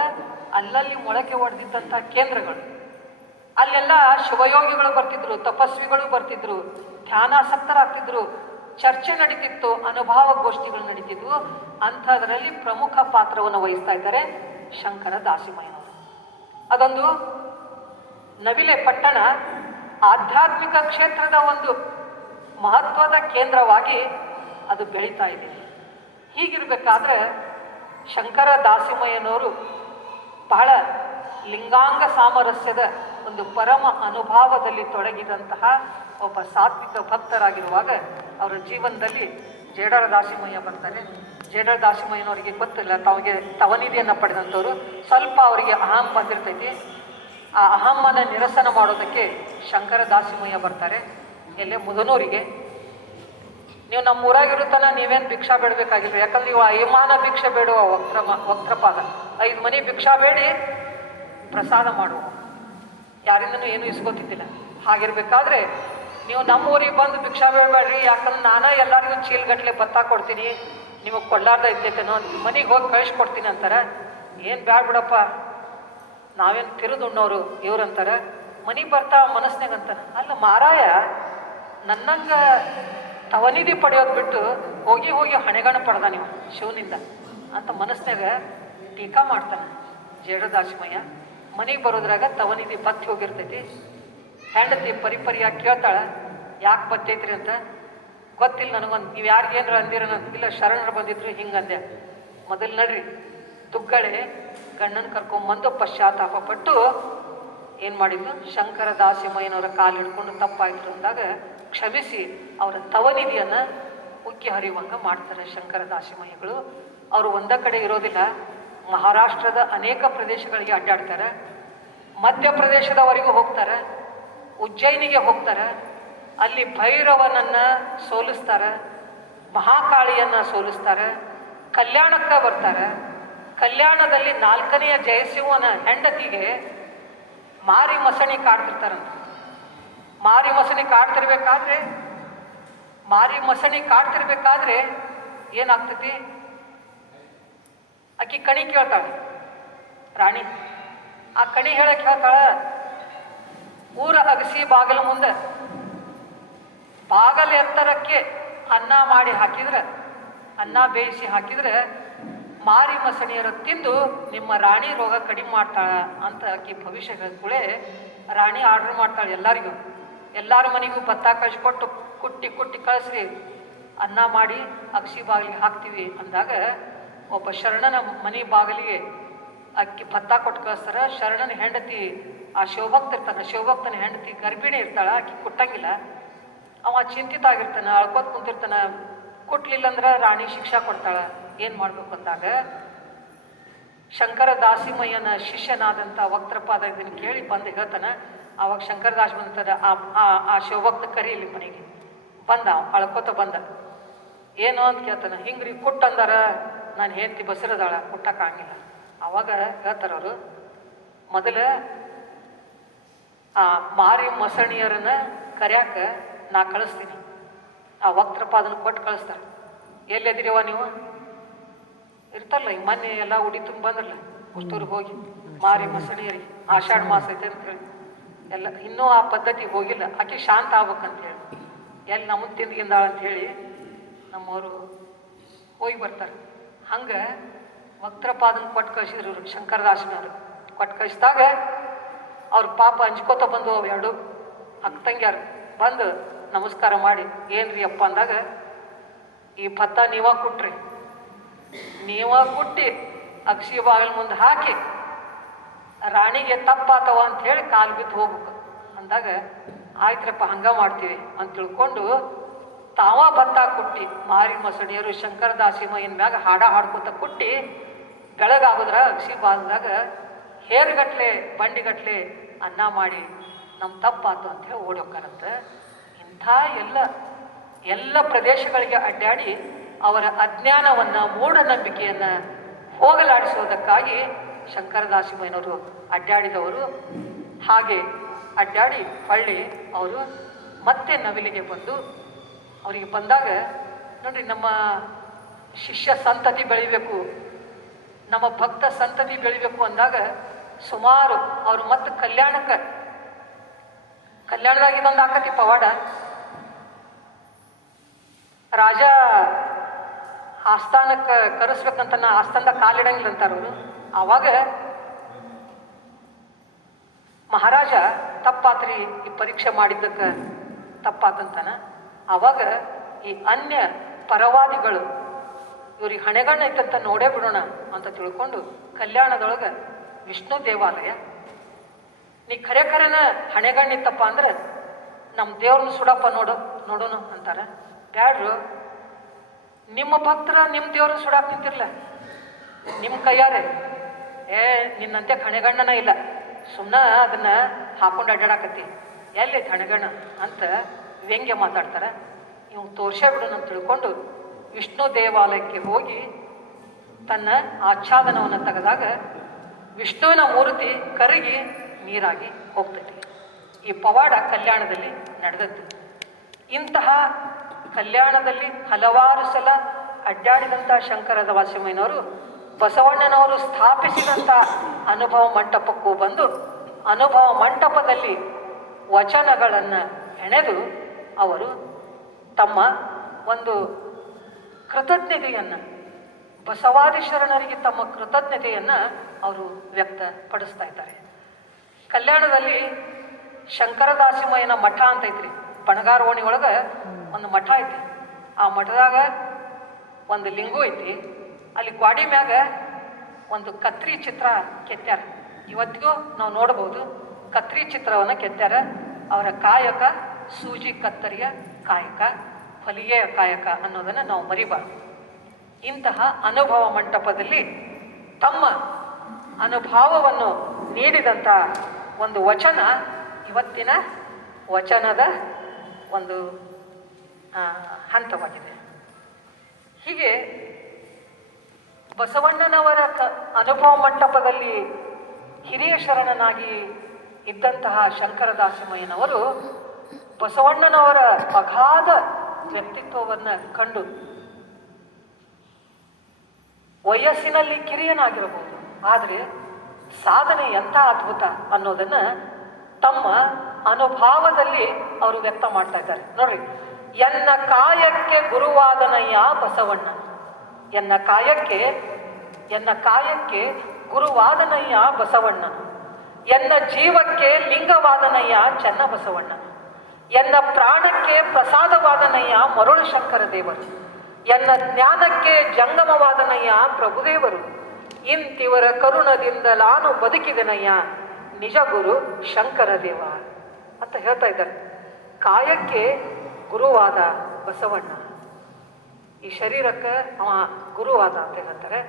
ಅಲ್ಲಲ್ಲಿ ಮೊಳಕೆ ಹೊಡೆದಿದ್ದಂಥ ಕೇಂದ್ರಗಳು. ಅಲ್ಲೆಲ್ಲ ಶಿವಯೋಗಿಗಳು ಬರ್ತಿದ್ರು, ತಪಸ್ವಿಗಳು ಬರ್ತಿದ್ರು, ಧ್ಯಾನಾಸಕ್ತರಾಗ್ತಿದ್ರು, ಚರ್ಚೆ ನಡೀತಿತ್ತು, ಅನುಭವ ಗೋಷ್ಠಿಗಳು ನಡೀತಿದ್ವು. ಅಂಥದ್ರಲ್ಲಿ ಪ್ರಮುಖ ಪಾತ್ರವನ್ನು ವಹಿಸ್ತಾ ಇದ್ದಾರೆ ಶಂಕರದಾಸಿಮಯ್ಯನವರು. ಅದೊಂದು ನವಿಲೆ ಪಟ್ಟಣ ಆಧ್ಯಾತ್ಮಿಕ ಕ್ಷೇತ್ರದ ಒಂದು ಮಹತ್ವದ ಕೇಂದ್ರವಾಗಿ ಅದು ಬೆಳೀತಾ ಇದೆ. ಹೀಗಿರಬೇಕಾದ್ರೆ ಶಂಕರ ದಾಸಿಮಯ್ಯನವರು ಬಹಳ ಲಿಂಗಾಂಗ ಸಾಮರಸ್ಯದ ಒಂದು ಪರಮ ಅನುಭವದಲ್ಲಿ ತೊಡಗಿದಂತಹ ಒಬ್ಬ ಸಾತ್ವಿಕ ಭಕ್ತರಾಗಿರುವಾಗ ಅವರ ಜೀವನದಲ್ಲಿ ಜೇಡರ ದಾಸಿಮಯ್ಯ ಬರ್ತಾರೆ. ಜೇಡರ ದಾಸಿಮಯ್ಯನವರಿಗೆ ಗೊತ್ತಿಲ್ಲ, ತಾವಿಗೆ ತವನಿಧಿಯನ್ನು ಪಡೆದಂಥವ್ರು. ಸ್ವಲ್ಪ ಅವರಿಗೆ ಅಹಂ ಬಂದಿರ್ತೈತಿ. ಆ ಅಹಮ್ಮನ ನಿರಸನ ಮಾಡೋದಕ್ಕೆ ಶಂಕರ ದಾಸಿಮಯ್ಯ ಬರ್ತಾರೆ. ಎಲ್ಲೇ ಮುದನೂರಿಗೆ, ನೀವು ನಮ್ಮ ಊರಾಗಿರೋ ತನ ನೀವೇನು ಭಿಕ್ಷಾ ಬೇಡಬೇಕಾಗಿಲ್ಲ, ಯಾಕಂದ್ರೆ ನೀವು ಅಯಮಾನ ಭಿಕ್ಷೆ ಬೇಡುವ ವಕ್ತ್ರಪಾದ, 5 ಮನೆ ಭಿಕ್ಷಾ ಬೇಡಿ ಪ್ರಸಾದ ಮಾಡುವ, ಯಾರಿಂದನೂ ಏನೂ ಇಸ್ಕೋತಿದ್ದಿಲ್ಲ. ಹಾಗಿರ್ಬೇಕಾದ್ರೆ ನೀವು ನಮ್ಮ ಊರಿಗೆ ಬಂದು ಭಿಕ್ಷಾ ಬೇಡಬೇಡ್ರಿ, ಯಾಕಂದ್ರೆ ನಾನೇ ಎಲ್ಲರಿಗೂ ಚೀಲ್ಗಟ್ಲೆ ಭತ್ತ ಕೊಡ್ತೀನಿ, ನಿಮಗೆ ಕೊಳ್ಳಾರ್ದ ಇದ್ದೈತೇನೋ, ಮನೆಗೆ ಹೋಗಿ ಕಳಿಸ್ಕೊಡ್ತೀನಿ ಅಂತಾರೆ. ಏನು ಬ್ಯಾಡ ಬಿಡಪ್ಪ, ನಾವೇನು ತಿರುದುಣ್ಣೋರು ಇವ್ರಂತಾರೆ. ಮನೆಗೆ ಬರ್ತಾ ಮನಸ್ನಾಗ ಅಂತಾನೆ, ಅಲ್ಲ ಮಾರಾಯ ನನ್ನಂಗೆ ತವನಿಧಿ ಪಡೆಯೋದು ಬಿಟ್ಟು ಹೋಗಿ ಹೋಗಿ ಹಣೆಗಣ ಪಡೆದ ನೀವು ಶಿವನಿಂದ ಅಂತ ಮನಸ್ನಾಗ ಟೀಕಾ ಮಾಡ್ತಾನೆ ಜೇಡರ ದಾಸಿಮಯ್ಯ. ಮನೆಗೆ ಬರೋದ್ರಾಗ ತವನಿಧಿ ಬತ್ತಿ ಹೋಗಿರ್ತೈತಿ. ಹೆಂಡತಿ ಪರಿಪರಿಯಾಗಿ ಕೇಳ್ತಾಳೆ, ಯಾಕೆ ಬತ್ತೈತ್ರಿ ಅಂತ. ಗೊತ್ತಿಲ್ಲ ನನಗೊಂದು, ನೀವು ಯಾರಿಗೇನ್ರ ಅಂದಿರ? ಇಲ್ಲ ಶರಣರು ಬಂದಿದ್ರು ಹಿಂಗಂದೆ. ಮೊದಲು ನಡ್ರಿ ತುಗ್ಗಳೆ ಗಂಡನ ಕರ್ಕೊಂಬಂದು ಪಶ್ಚಾತ್ತಾಪ ಪಟ್ಟು ಏನು ಮಾಡಿದ್ರು, ಶಂಕರ ದಾಸಿಮಯ್ಯನವರ ಕಾಲು ಹಿಡ್ಕೊಂಡು ತಪ್ಪಾಯಿತು ಅಂದಾಗ ಕ್ಷಮಿಸಿ ಅವರ ತವನಿಧಿಯನ್ನು ಉಕ್ಕಿ ಹರಿಯುವಂಗೆ ಮಾಡ್ತಾರೆ ಶಂಕರ ದಾಸಿಮಯ್ಯಗಳು. ಅವರು ಒಂದ ಕಡೆ ಇರೋದಿಲ್ಲ, ಮಹಾರಾಷ್ಟ್ರದ ಅನೇಕ ಪ್ರದೇಶಗಳಿಗೆ ಅಡ್ಡಾಡ್ತಾರೆ. ಮಧ್ಯಪ್ರದೇಶದವರೆಗೂ ಹೋಗ್ತಾರೆ, ಉಜ್ಜಯಿನಿಗೆ ಹೋಗ್ತಾರೆ. ಅಲ್ಲಿ ಭೈರವನನ್ನು ಸೋಲಿಸ್ತಾರೆ, ಮಹಾಕಾಳಿಯನ್ನು ಸೋಲಿಸ್ತಾರೆ. ಕಲ್ಯಾಣಕ್ಕೆ ಬರ್ತಾರೆ. ಕಲ್ಯಾಣದಲ್ಲಿ 4ನೆಯ ಜಯಸಿಂಹನ ಹೆಂಡತಿಗೆ ಮಾರಿ ಮಸಣಿ ಕಾಡ್ತಿರ್ತಾರಂತ. ಮಾರಿ ಮಸಣಿ ಕಾಡ್ತಿರ್ಬೇಕಾದ್ರೆ ಏನಾಗ್ತೈತಿ, ಆಕಿ ಕಣಿ ಕೇಳ್ತಾಳೆ ರಾಣಿ. ಆ ಕಣಿ ಹೇಳಕ್ಕೆ ಹೇಳ್ತಾಳ, ಊರ ಅಗಸಿ ಬಾಗಿಲ ಮುಂದೆ ಬಾಗಲ ಎತ್ತರಕ್ಕೆ ಅನ್ನ ಮಾಡಿ ಹಾಕಿದ್ರೆ, ಅನ್ನ ಬೇಯಿಸಿ ಹಾಕಿದ್ರೆ ಮಾರಿ ಮಸಣಿಯರ ತಿಂದು ನಿಮ್ಮ ರಾಣಿ ರೋಗ ಕಡಿಮೆ ಮಾಡ್ತಾಳ ಅಂತ ಆಕಿ ಭವಿಷ್ಯ ಹೇಳ್ಕೊಳ್ಳೆ. ರಾಣಿ ಆರ್ಡರ್ ಮಾಡ್ತಾಳೆ ಎಲ್ಲರಿಗೂ, ಎಲ್ಲರ ಮನೆಗೂ ಭತ್ತ ಕಳಿಸ್ಕೊಟ್ಟು ಕುಟ್ಟಿ ಕಳಿಸ್ರಿ, ಅನ್ನ ಮಾಡಿ ಅಗಸಿ ಬಾಗಿಲಿಗೆ ಹಾಕ್ತೀವಿ ಅಂದಾಗ ಒಬ್ಬ ಶರಣನ ಮನೆ ಬಾಗಿಲಿಗೆ ಅಕ್ಕಿ ಭತ್ತ ಕೊಟ್ಟು ಕಳಿಸ್ತಾರ. ಶರಣನ ಹೆಂಡತಿ ಆ ಶಿವಭಕ್ತ ಇರ್ತಾನೆ, ಶಿವಭಕ್ತನ ಹೆಂಡತಿ ಗರ್ಭಿಣಿ ಇರ್ತಾಳ, ಆಕಿ ಕುಟ್ಟಂಗಿಲ್ಲ. ಅವ ಚಿಂತಿತ ಆಗಿರ್ತಾನೆ, ಅಳ್ಕೋತ್ ಕುಂತಿರ್ತಾನೆ. ಕುಟ್ಲಿಲ್ಲ ಅಂದ್ರೆ ರಾಣಿ ಶಿಕ್ಷಾ ಕೊಡ್ತಾಳ. ಏನು ಮಾಡ್ಬೇಕು ಅಂದಾಗ ಶಂಕರ ದಾಸಿಮಯ್ಯನ ಶಿಷ್ಯನಾದಂಥ ವಕ್ತ್ರಪಾದ ಇದನ್ನು ಕೇಳಿ ಬಂದು ಹೇಳ್ತಾನೆ. ಆವಾಗ ಶಂಕರ ದಾಸ್ ಬಂತಾರೆ, ಆ ಶಿವಭಕ್ತ ಕರೀಲಿ ಮನೆಗೆ ಬಂದ. ಅಳ್ಕೋತ ಬಂದ. ಏನು ಅಂತ ಕೇಳ್ತಾನೆ, ಹಿಂಗ್ರಿ ಕುಟ್ಟು ಅಂದಾರ, ನಾನು ಹೆಂಡತಿ ಬಸರದಾಳ, ಕುಟ್ಟಕ್ಕಾಗಿಲ್ಲ. ಆವಾಗ ಹೇಳ್ತಾರವರು, ಮೊದಲ ಆ ಮಾರಿ ಮಸಣಿಯರನ್ನ ಕರ್ಯಾಕ ನಾ ಕಳಿಸ್ತೀನಿ. ಆ ವಕ್ತ್ರಪಾದನ ಕೊಟ್ಟು ಕಳಿಸ್ತಾರೆ. ಎಲ್ಲಿದ್ದೀರಿವ ನೀವು? ಇರ್ತಾರಲ್ಲ ಈ ಮೊನ್ನೆ ಎಲ್ಲ ಉಡಿ ತುಂಬ ಬಂದ್ರಲ್ಲ ಉಸ್ತೂರಿಗೆ ಹೋಗಿ ಮಾರಿ ಮಸಣಿಯರಿಗೆ ಆಷಾಢ ಮಾಸ ಐತೆ ಅಂತ ಹೇಳಿ ಎಲ್ಲ ಇನ್ನೂ ಆ ಪದ್ಧತಿ ಹೋಗಿಲ್ಲ. ಆಕೆ ಶಾಂತ ಆಗ್ಬೇಕಂತೇಳಿ ಎಲ್ಲಿ ನಮ್ಮನ್ನು ತಿಂದ್ಗಿಂದಾಳ ಅಂಥೇಳಿ ನಮ್ಮವರು ಹೋಗಿ ಬರ್ತಾರೆ. ಹಂಗೆ ವಕ್ತ್ರಪಾದನ ಕೊಟ್ಟು ಕಳಿಸಿದ್ರು ಇವರು ಶಂಕರದಾಸನವರು. ಕೊಟ್ಟು ಕಳಿಸಿದಾಗ ಅವ್ರ ಪಾಪ ಹಂಚ್ಕೋತ ಬಂದು ಅವು 2 ಅಕ್ಕ ತಂಗ್ಯಾರು ಬಂದು ನಮಸ್ಕಾರ ಮಾಡಿ, ಏನ್ರಿ ಅಪ್ಪ ಅಂದಾಗ, ಈ ಭತ್ತ ನೀವ ಕುಟ್ರಿ, ನೀವ ಕುಟ್ಟಿ ಅಕ್ಷಿ ಬಾಗಿಲ ಮುಂದೆ ಹಾಕಿ ರಾಣಿಗೆ ತಪ್ಪಾತವ ಅಂತ ಹೇಳಿ ಕಾಲು ಬಿದ್ದು ಹೋಗ್ಬೇಕು ಅಂದಾಗ, ಆಯ್ತ್ರಪ್ಪ ಹಂಗ ಮಾಡ್ತೀವಿ ಅಂತ ತಿಳ್ಕೊಂಡು ತಾವ ಭತ್ತ ಕುಟ್ಟಿ ಮಾರಿ ಮಸಣಿಯರು ಶಂಕರ ದಾಸಿಮಯ್ಯನ ಮ್ಯಾಗ ಹಾಡ್ಕೋತ ಕುಟ್ಟಿ ಬೆಳಗಾಗೋದ್ರ ಅಕ್ಷಿ ಬಾಗಿಲ್ದಾಗ ಹೇರುಗಟ್ಲೆ ಬಂಡಿಗಟ್ಲೆ ಅನ್ನ ಮಾಡಿ ನಮ್ಮ ತಪ್ಪಾತು ಅಂತ ಹೇಳಿ ಓಡಿ ಹೋಗ್ತಾರಂತ. ಇಂಥ ಎಲ್ಲ ಪ್ರದೇಶಗಳಿಗೆ ಅಡ್ಡಾಡಿ ಅವರ ಅಜ್ಞಾನವನ್ನು ಮೂಢನಂಬಿಕೆಯನ್ನು ಹೋಗಲಾಡಿಸುವುದಕ್ಕಾಗಿ ಶಂಕರ ದಾಸಿಮಯ್ಯನವರು ಅಡ್ಡಾಡಿದವರು. ಹಾಗೆ ಅಡ್ಡಾಡಿ ಹೊಳ್ಳಿ ಅವರು ಮತ್ತೆ ನವಿಲಿಗೆ ಬಂದು, ಅವರಿಗೆ ಬಂದಾಗ ನೋಡ್ರಿ, ನಮ್ಮ ಶಿಷ್ಯ ಸಂತತಿ ಬೆಳಿಬೇಕು, ನಮ್ಮ ಭಕ್ತ ಸಂತತಿ ಬೆಳಿಬೇಕು ಅಂದಾಗ ಸುಮಾರು ಅವರು ಮತ್ತೆ ಕಲ್ಯಾಣದಾಗ ಇದೊಂದು ಆಕತಿ ಪವಾಡ. ರಾಜ ಆಸ್ಥಾನಕ್ಕೆ ಕರೆಸ್ಬೇಕಂತ ಆಸ್ಥಾನದಾಗ ಕಾಲಿಡಂಗಿಲ್ಲ ಅಂತಾರವರು. ಆವಾಗ ಮಹಾರಾಜ ತಪ್ಪಾತ್ರಿ ಈ ಪರೀಕ್ಷೆ ಮಾಡಿದ್ದಕ್ಕೆ ತಪ್ಪಾತಂತಾನ. ಆವಾಗ ಈ ಅನ್ಯ ಪರವಾದಿಗಳು ಇವ್ರಿಗೆ ಹಣೆಗಣ್ಣ ಐತಂತ ನೋಡೇ ಬಿಡೋಣ ಅಂತ ತಿಳ್ಕೊಂಡು ಕಲ್ಯಾಣದೊಳಗೆ ವಿಷ್ಣು ದೇವಾಲಯ, ನೀ ಖರೆ ಖರೆನ ಹಣೆಗಣ್ಣಿತ್ತಪ್ಪ ಅಂದ್ರೆ ನಮ್ಮ ದೇವ್ರನ್ನ ಸುಡಪ್ಪ ನೋಡೋಣ ಅಂತಾರ. ಬ್ಯಾಡ್ರು, ನಿಮ್ಮ ಭಕ್ತರ ನಿಮ್ಮ ದೇವ್ರನ್ನ ಸುಡಾಕ್ ನಿಂತಿರ್ಲ, ನಿಮ್ಮ ಕೈಯಾರೆ ನಿನ್ನಂತೆ ಹಣೆಗಣ್ಣನ ಇಲ್ಲ, ಸುಮ್ಮನೆ ಅದನ್ನ ಹಾಕೊಂಡು ಅಡ್ಡಾಡಕತ್ತಿ, ಎಲ್ಲಿ ಹಣೆಗಣ್ಣ ಅಂತ ವ್ಯಂಗ್ಯ ಮಾತಾಡ್ತಾರ. ಇವ್ ತೋರ್ಸೇ ಬಿಡೋಣ ಅಂತ ತಿಳ್ಕೊಂಡು ವಿಷ್ಣು ದೇವಾಲಯಕ್ಕೆ ಹೋಗಿ ತನ್ನ ಆಚ್ಛಾದನವನ್ನು ತೆಗೆದಾಗ ವಿಷ್ಣುವಿನ ಮೂರ್ತಿ ಕರಗಿ ನೀರಾಗಿ ಹೋಗ್ತೈತಿ. ಈ ಪವಾಡ ಕಲ್ಯಾಣದಲ್ಲಿ ನಡೆದದ್ದು. ಇಂತಹ ಕಲ್ಯಾಣದಲ್ಲಿ ಹಲವಾರು ಸಲ ಅಡ್ಡಾಡಿದಂಥ ಶಂಕರದ ವಾಸಿಮಯ್ಯನವರು ಬಸವಣ್ಣನವರು ಸ್ಥಾಪಿಸಿದಂಥ ಅನುಭವ ಮಂಟಪಕ್ಕೂ ಬಂದು ಅನುಭವ ಮಂಟಪದಲ್ಲಿ ವಚನಗಳನ್ನು ಹೆಣೆದು ಅವರು ತಮ್ಮ ಒಂದು ಕೃತಜ್ಞತೆಯನ್ನು, ಬಸವಾದಿ ಶರಣರಿಗೆ ತಮ್ಮ ಕೃತಜ್ಞತೆಯನ್ನು ಅವರು ವ್ಯಕ್ತಪಡಿಸ್ತಾ ಇದ್ದಾರೆ. ಕಲ್ಯಾಣದಲ್ಲಿ ಶಂಕರದಾಸಿಮಯ್ಯನ ಮಠ ಅಂತ ಐತ್ರಿ, ಬಣಗಾರ ಓಣಿ ಒಳಗೆ ಒಂದು ಮಠ ಐತಿ. ಆ ಮಠದಾಗ ಒಂದು ಲಿಂಗು ಐತಿ. ಅಲ್ಲಿ ಗ್ವಾಡಿ ಮ್ಯಾಗ ಒಂದು ಕತ್ರಿ ಚಿತ್ರ ಕೆತ್ಯಾರ. ಇವತ್ತಿಗೂ ನಾವು ನೋಡ್ಬೋದು ಕತ್ರಿ ಚಿತ್ರವನ್ನು ಕೆತ್ಯಾರ. ಅವರ ಕಾಯಕ ಸೂಜಿ ಕತ್ತರಿಯ ಕಾಯಕ, ಹೊಲಿಗೆಯ ಕಾಯಕ ಅನ್ನೋದನ್ನು ನಾವು ಮರಿಬಾರ್ದು. ಇಂತಹ ಅನುಭವ ಮಂಟಪದಲ್ಲಿ ತಮ್ಮ ಅನುಭವವನ್ನು ನೀಡಿದಂಥ ಒಂದು ವಚನ ಇವತ್ತಿನ ವಚನದ ಒಂದು ಹಂತವಾಗಿದೆ. ಹೀಗೆ ಬಸವಣ್ಣನವರ ಅನುಭವ ಮಂಟಪದಲ್ಲಿ ಹಿರಿಯ ಶರಣನಾಗಿ ಇದ್ದಂತಹ ಶಂಕರದಾಸಿಮಯ್ಯನವರು ಬಸವಣ್ಣನವರ ಅಗಾಧ ವ್ಯಕ್ತಿತ್ವವನ್ನು ಕಂಡು ವಯಸ್ಸಿನಲ್ಲಿ ಕಿರಿಯನಾಗಿರಬಹುದು, ಆದರೆ ಸಾಧನೆ ಎಂಥ ಅದ್ಭುತ ಅನ್ನೋದನ್ನು ತಮ್ಮ ಅನುಭವದಲ್ಲಿ ಅವರು ವ್ಯಕ್ತ ಮಾಡ್ತಾ ಇದ್ದಾರೆ. ನೋಡ್ರಿ, ಎನ್ನ ಕಾಯಕ್ಕೆ ಗುರುವಾದನಯ್ಯ ಬಸವಣ್ಣ, ಎನ್ನ ಕಾಯಕ್ಕೆ ಗುರುವಾದನಯ್ಯ ಬಸವಣ್ಣ, ಎನ್ನ ಜೀವಕ್ಕೆ ಲಿಂಗವಾದನಯ್ಯ ಚೆನ್ನ ಬಸವಣ್ಣ, ಎನ್ನ ಪ್ರಾಣಕ್ಕೆ ಪ್ರಸಾದವಾದನಯ್ಯ ಮರುಳು ಶಂಕರ ದೇವರು, ಎನ್ನ ಜ್ಞಾನಕ್ಕೆ ಜಂಗಮವಾದನಯ್ಯ ಪ್ರಭುದೇವರು, ಇಂತಿವರ ಕರುಣದಿಂದ ನಾನು ಬದುಕಿದನಯ್ಯ ನಿಜ ಗುರು ಶಂಕರ ದೇವ ಅಂತ ಹೇಳ್ತಾ ಇದ್ದಾರೆ. ಕಾಯಕ್ಕೆ ಗುರುವಾದ ಬಸವಣ್ಣ, ಈ ಶರೀರಕ್ಕೆ ಅವ ಗುರುವಾದ ಅಂತ ಹೇಳ್ತಾರೆ.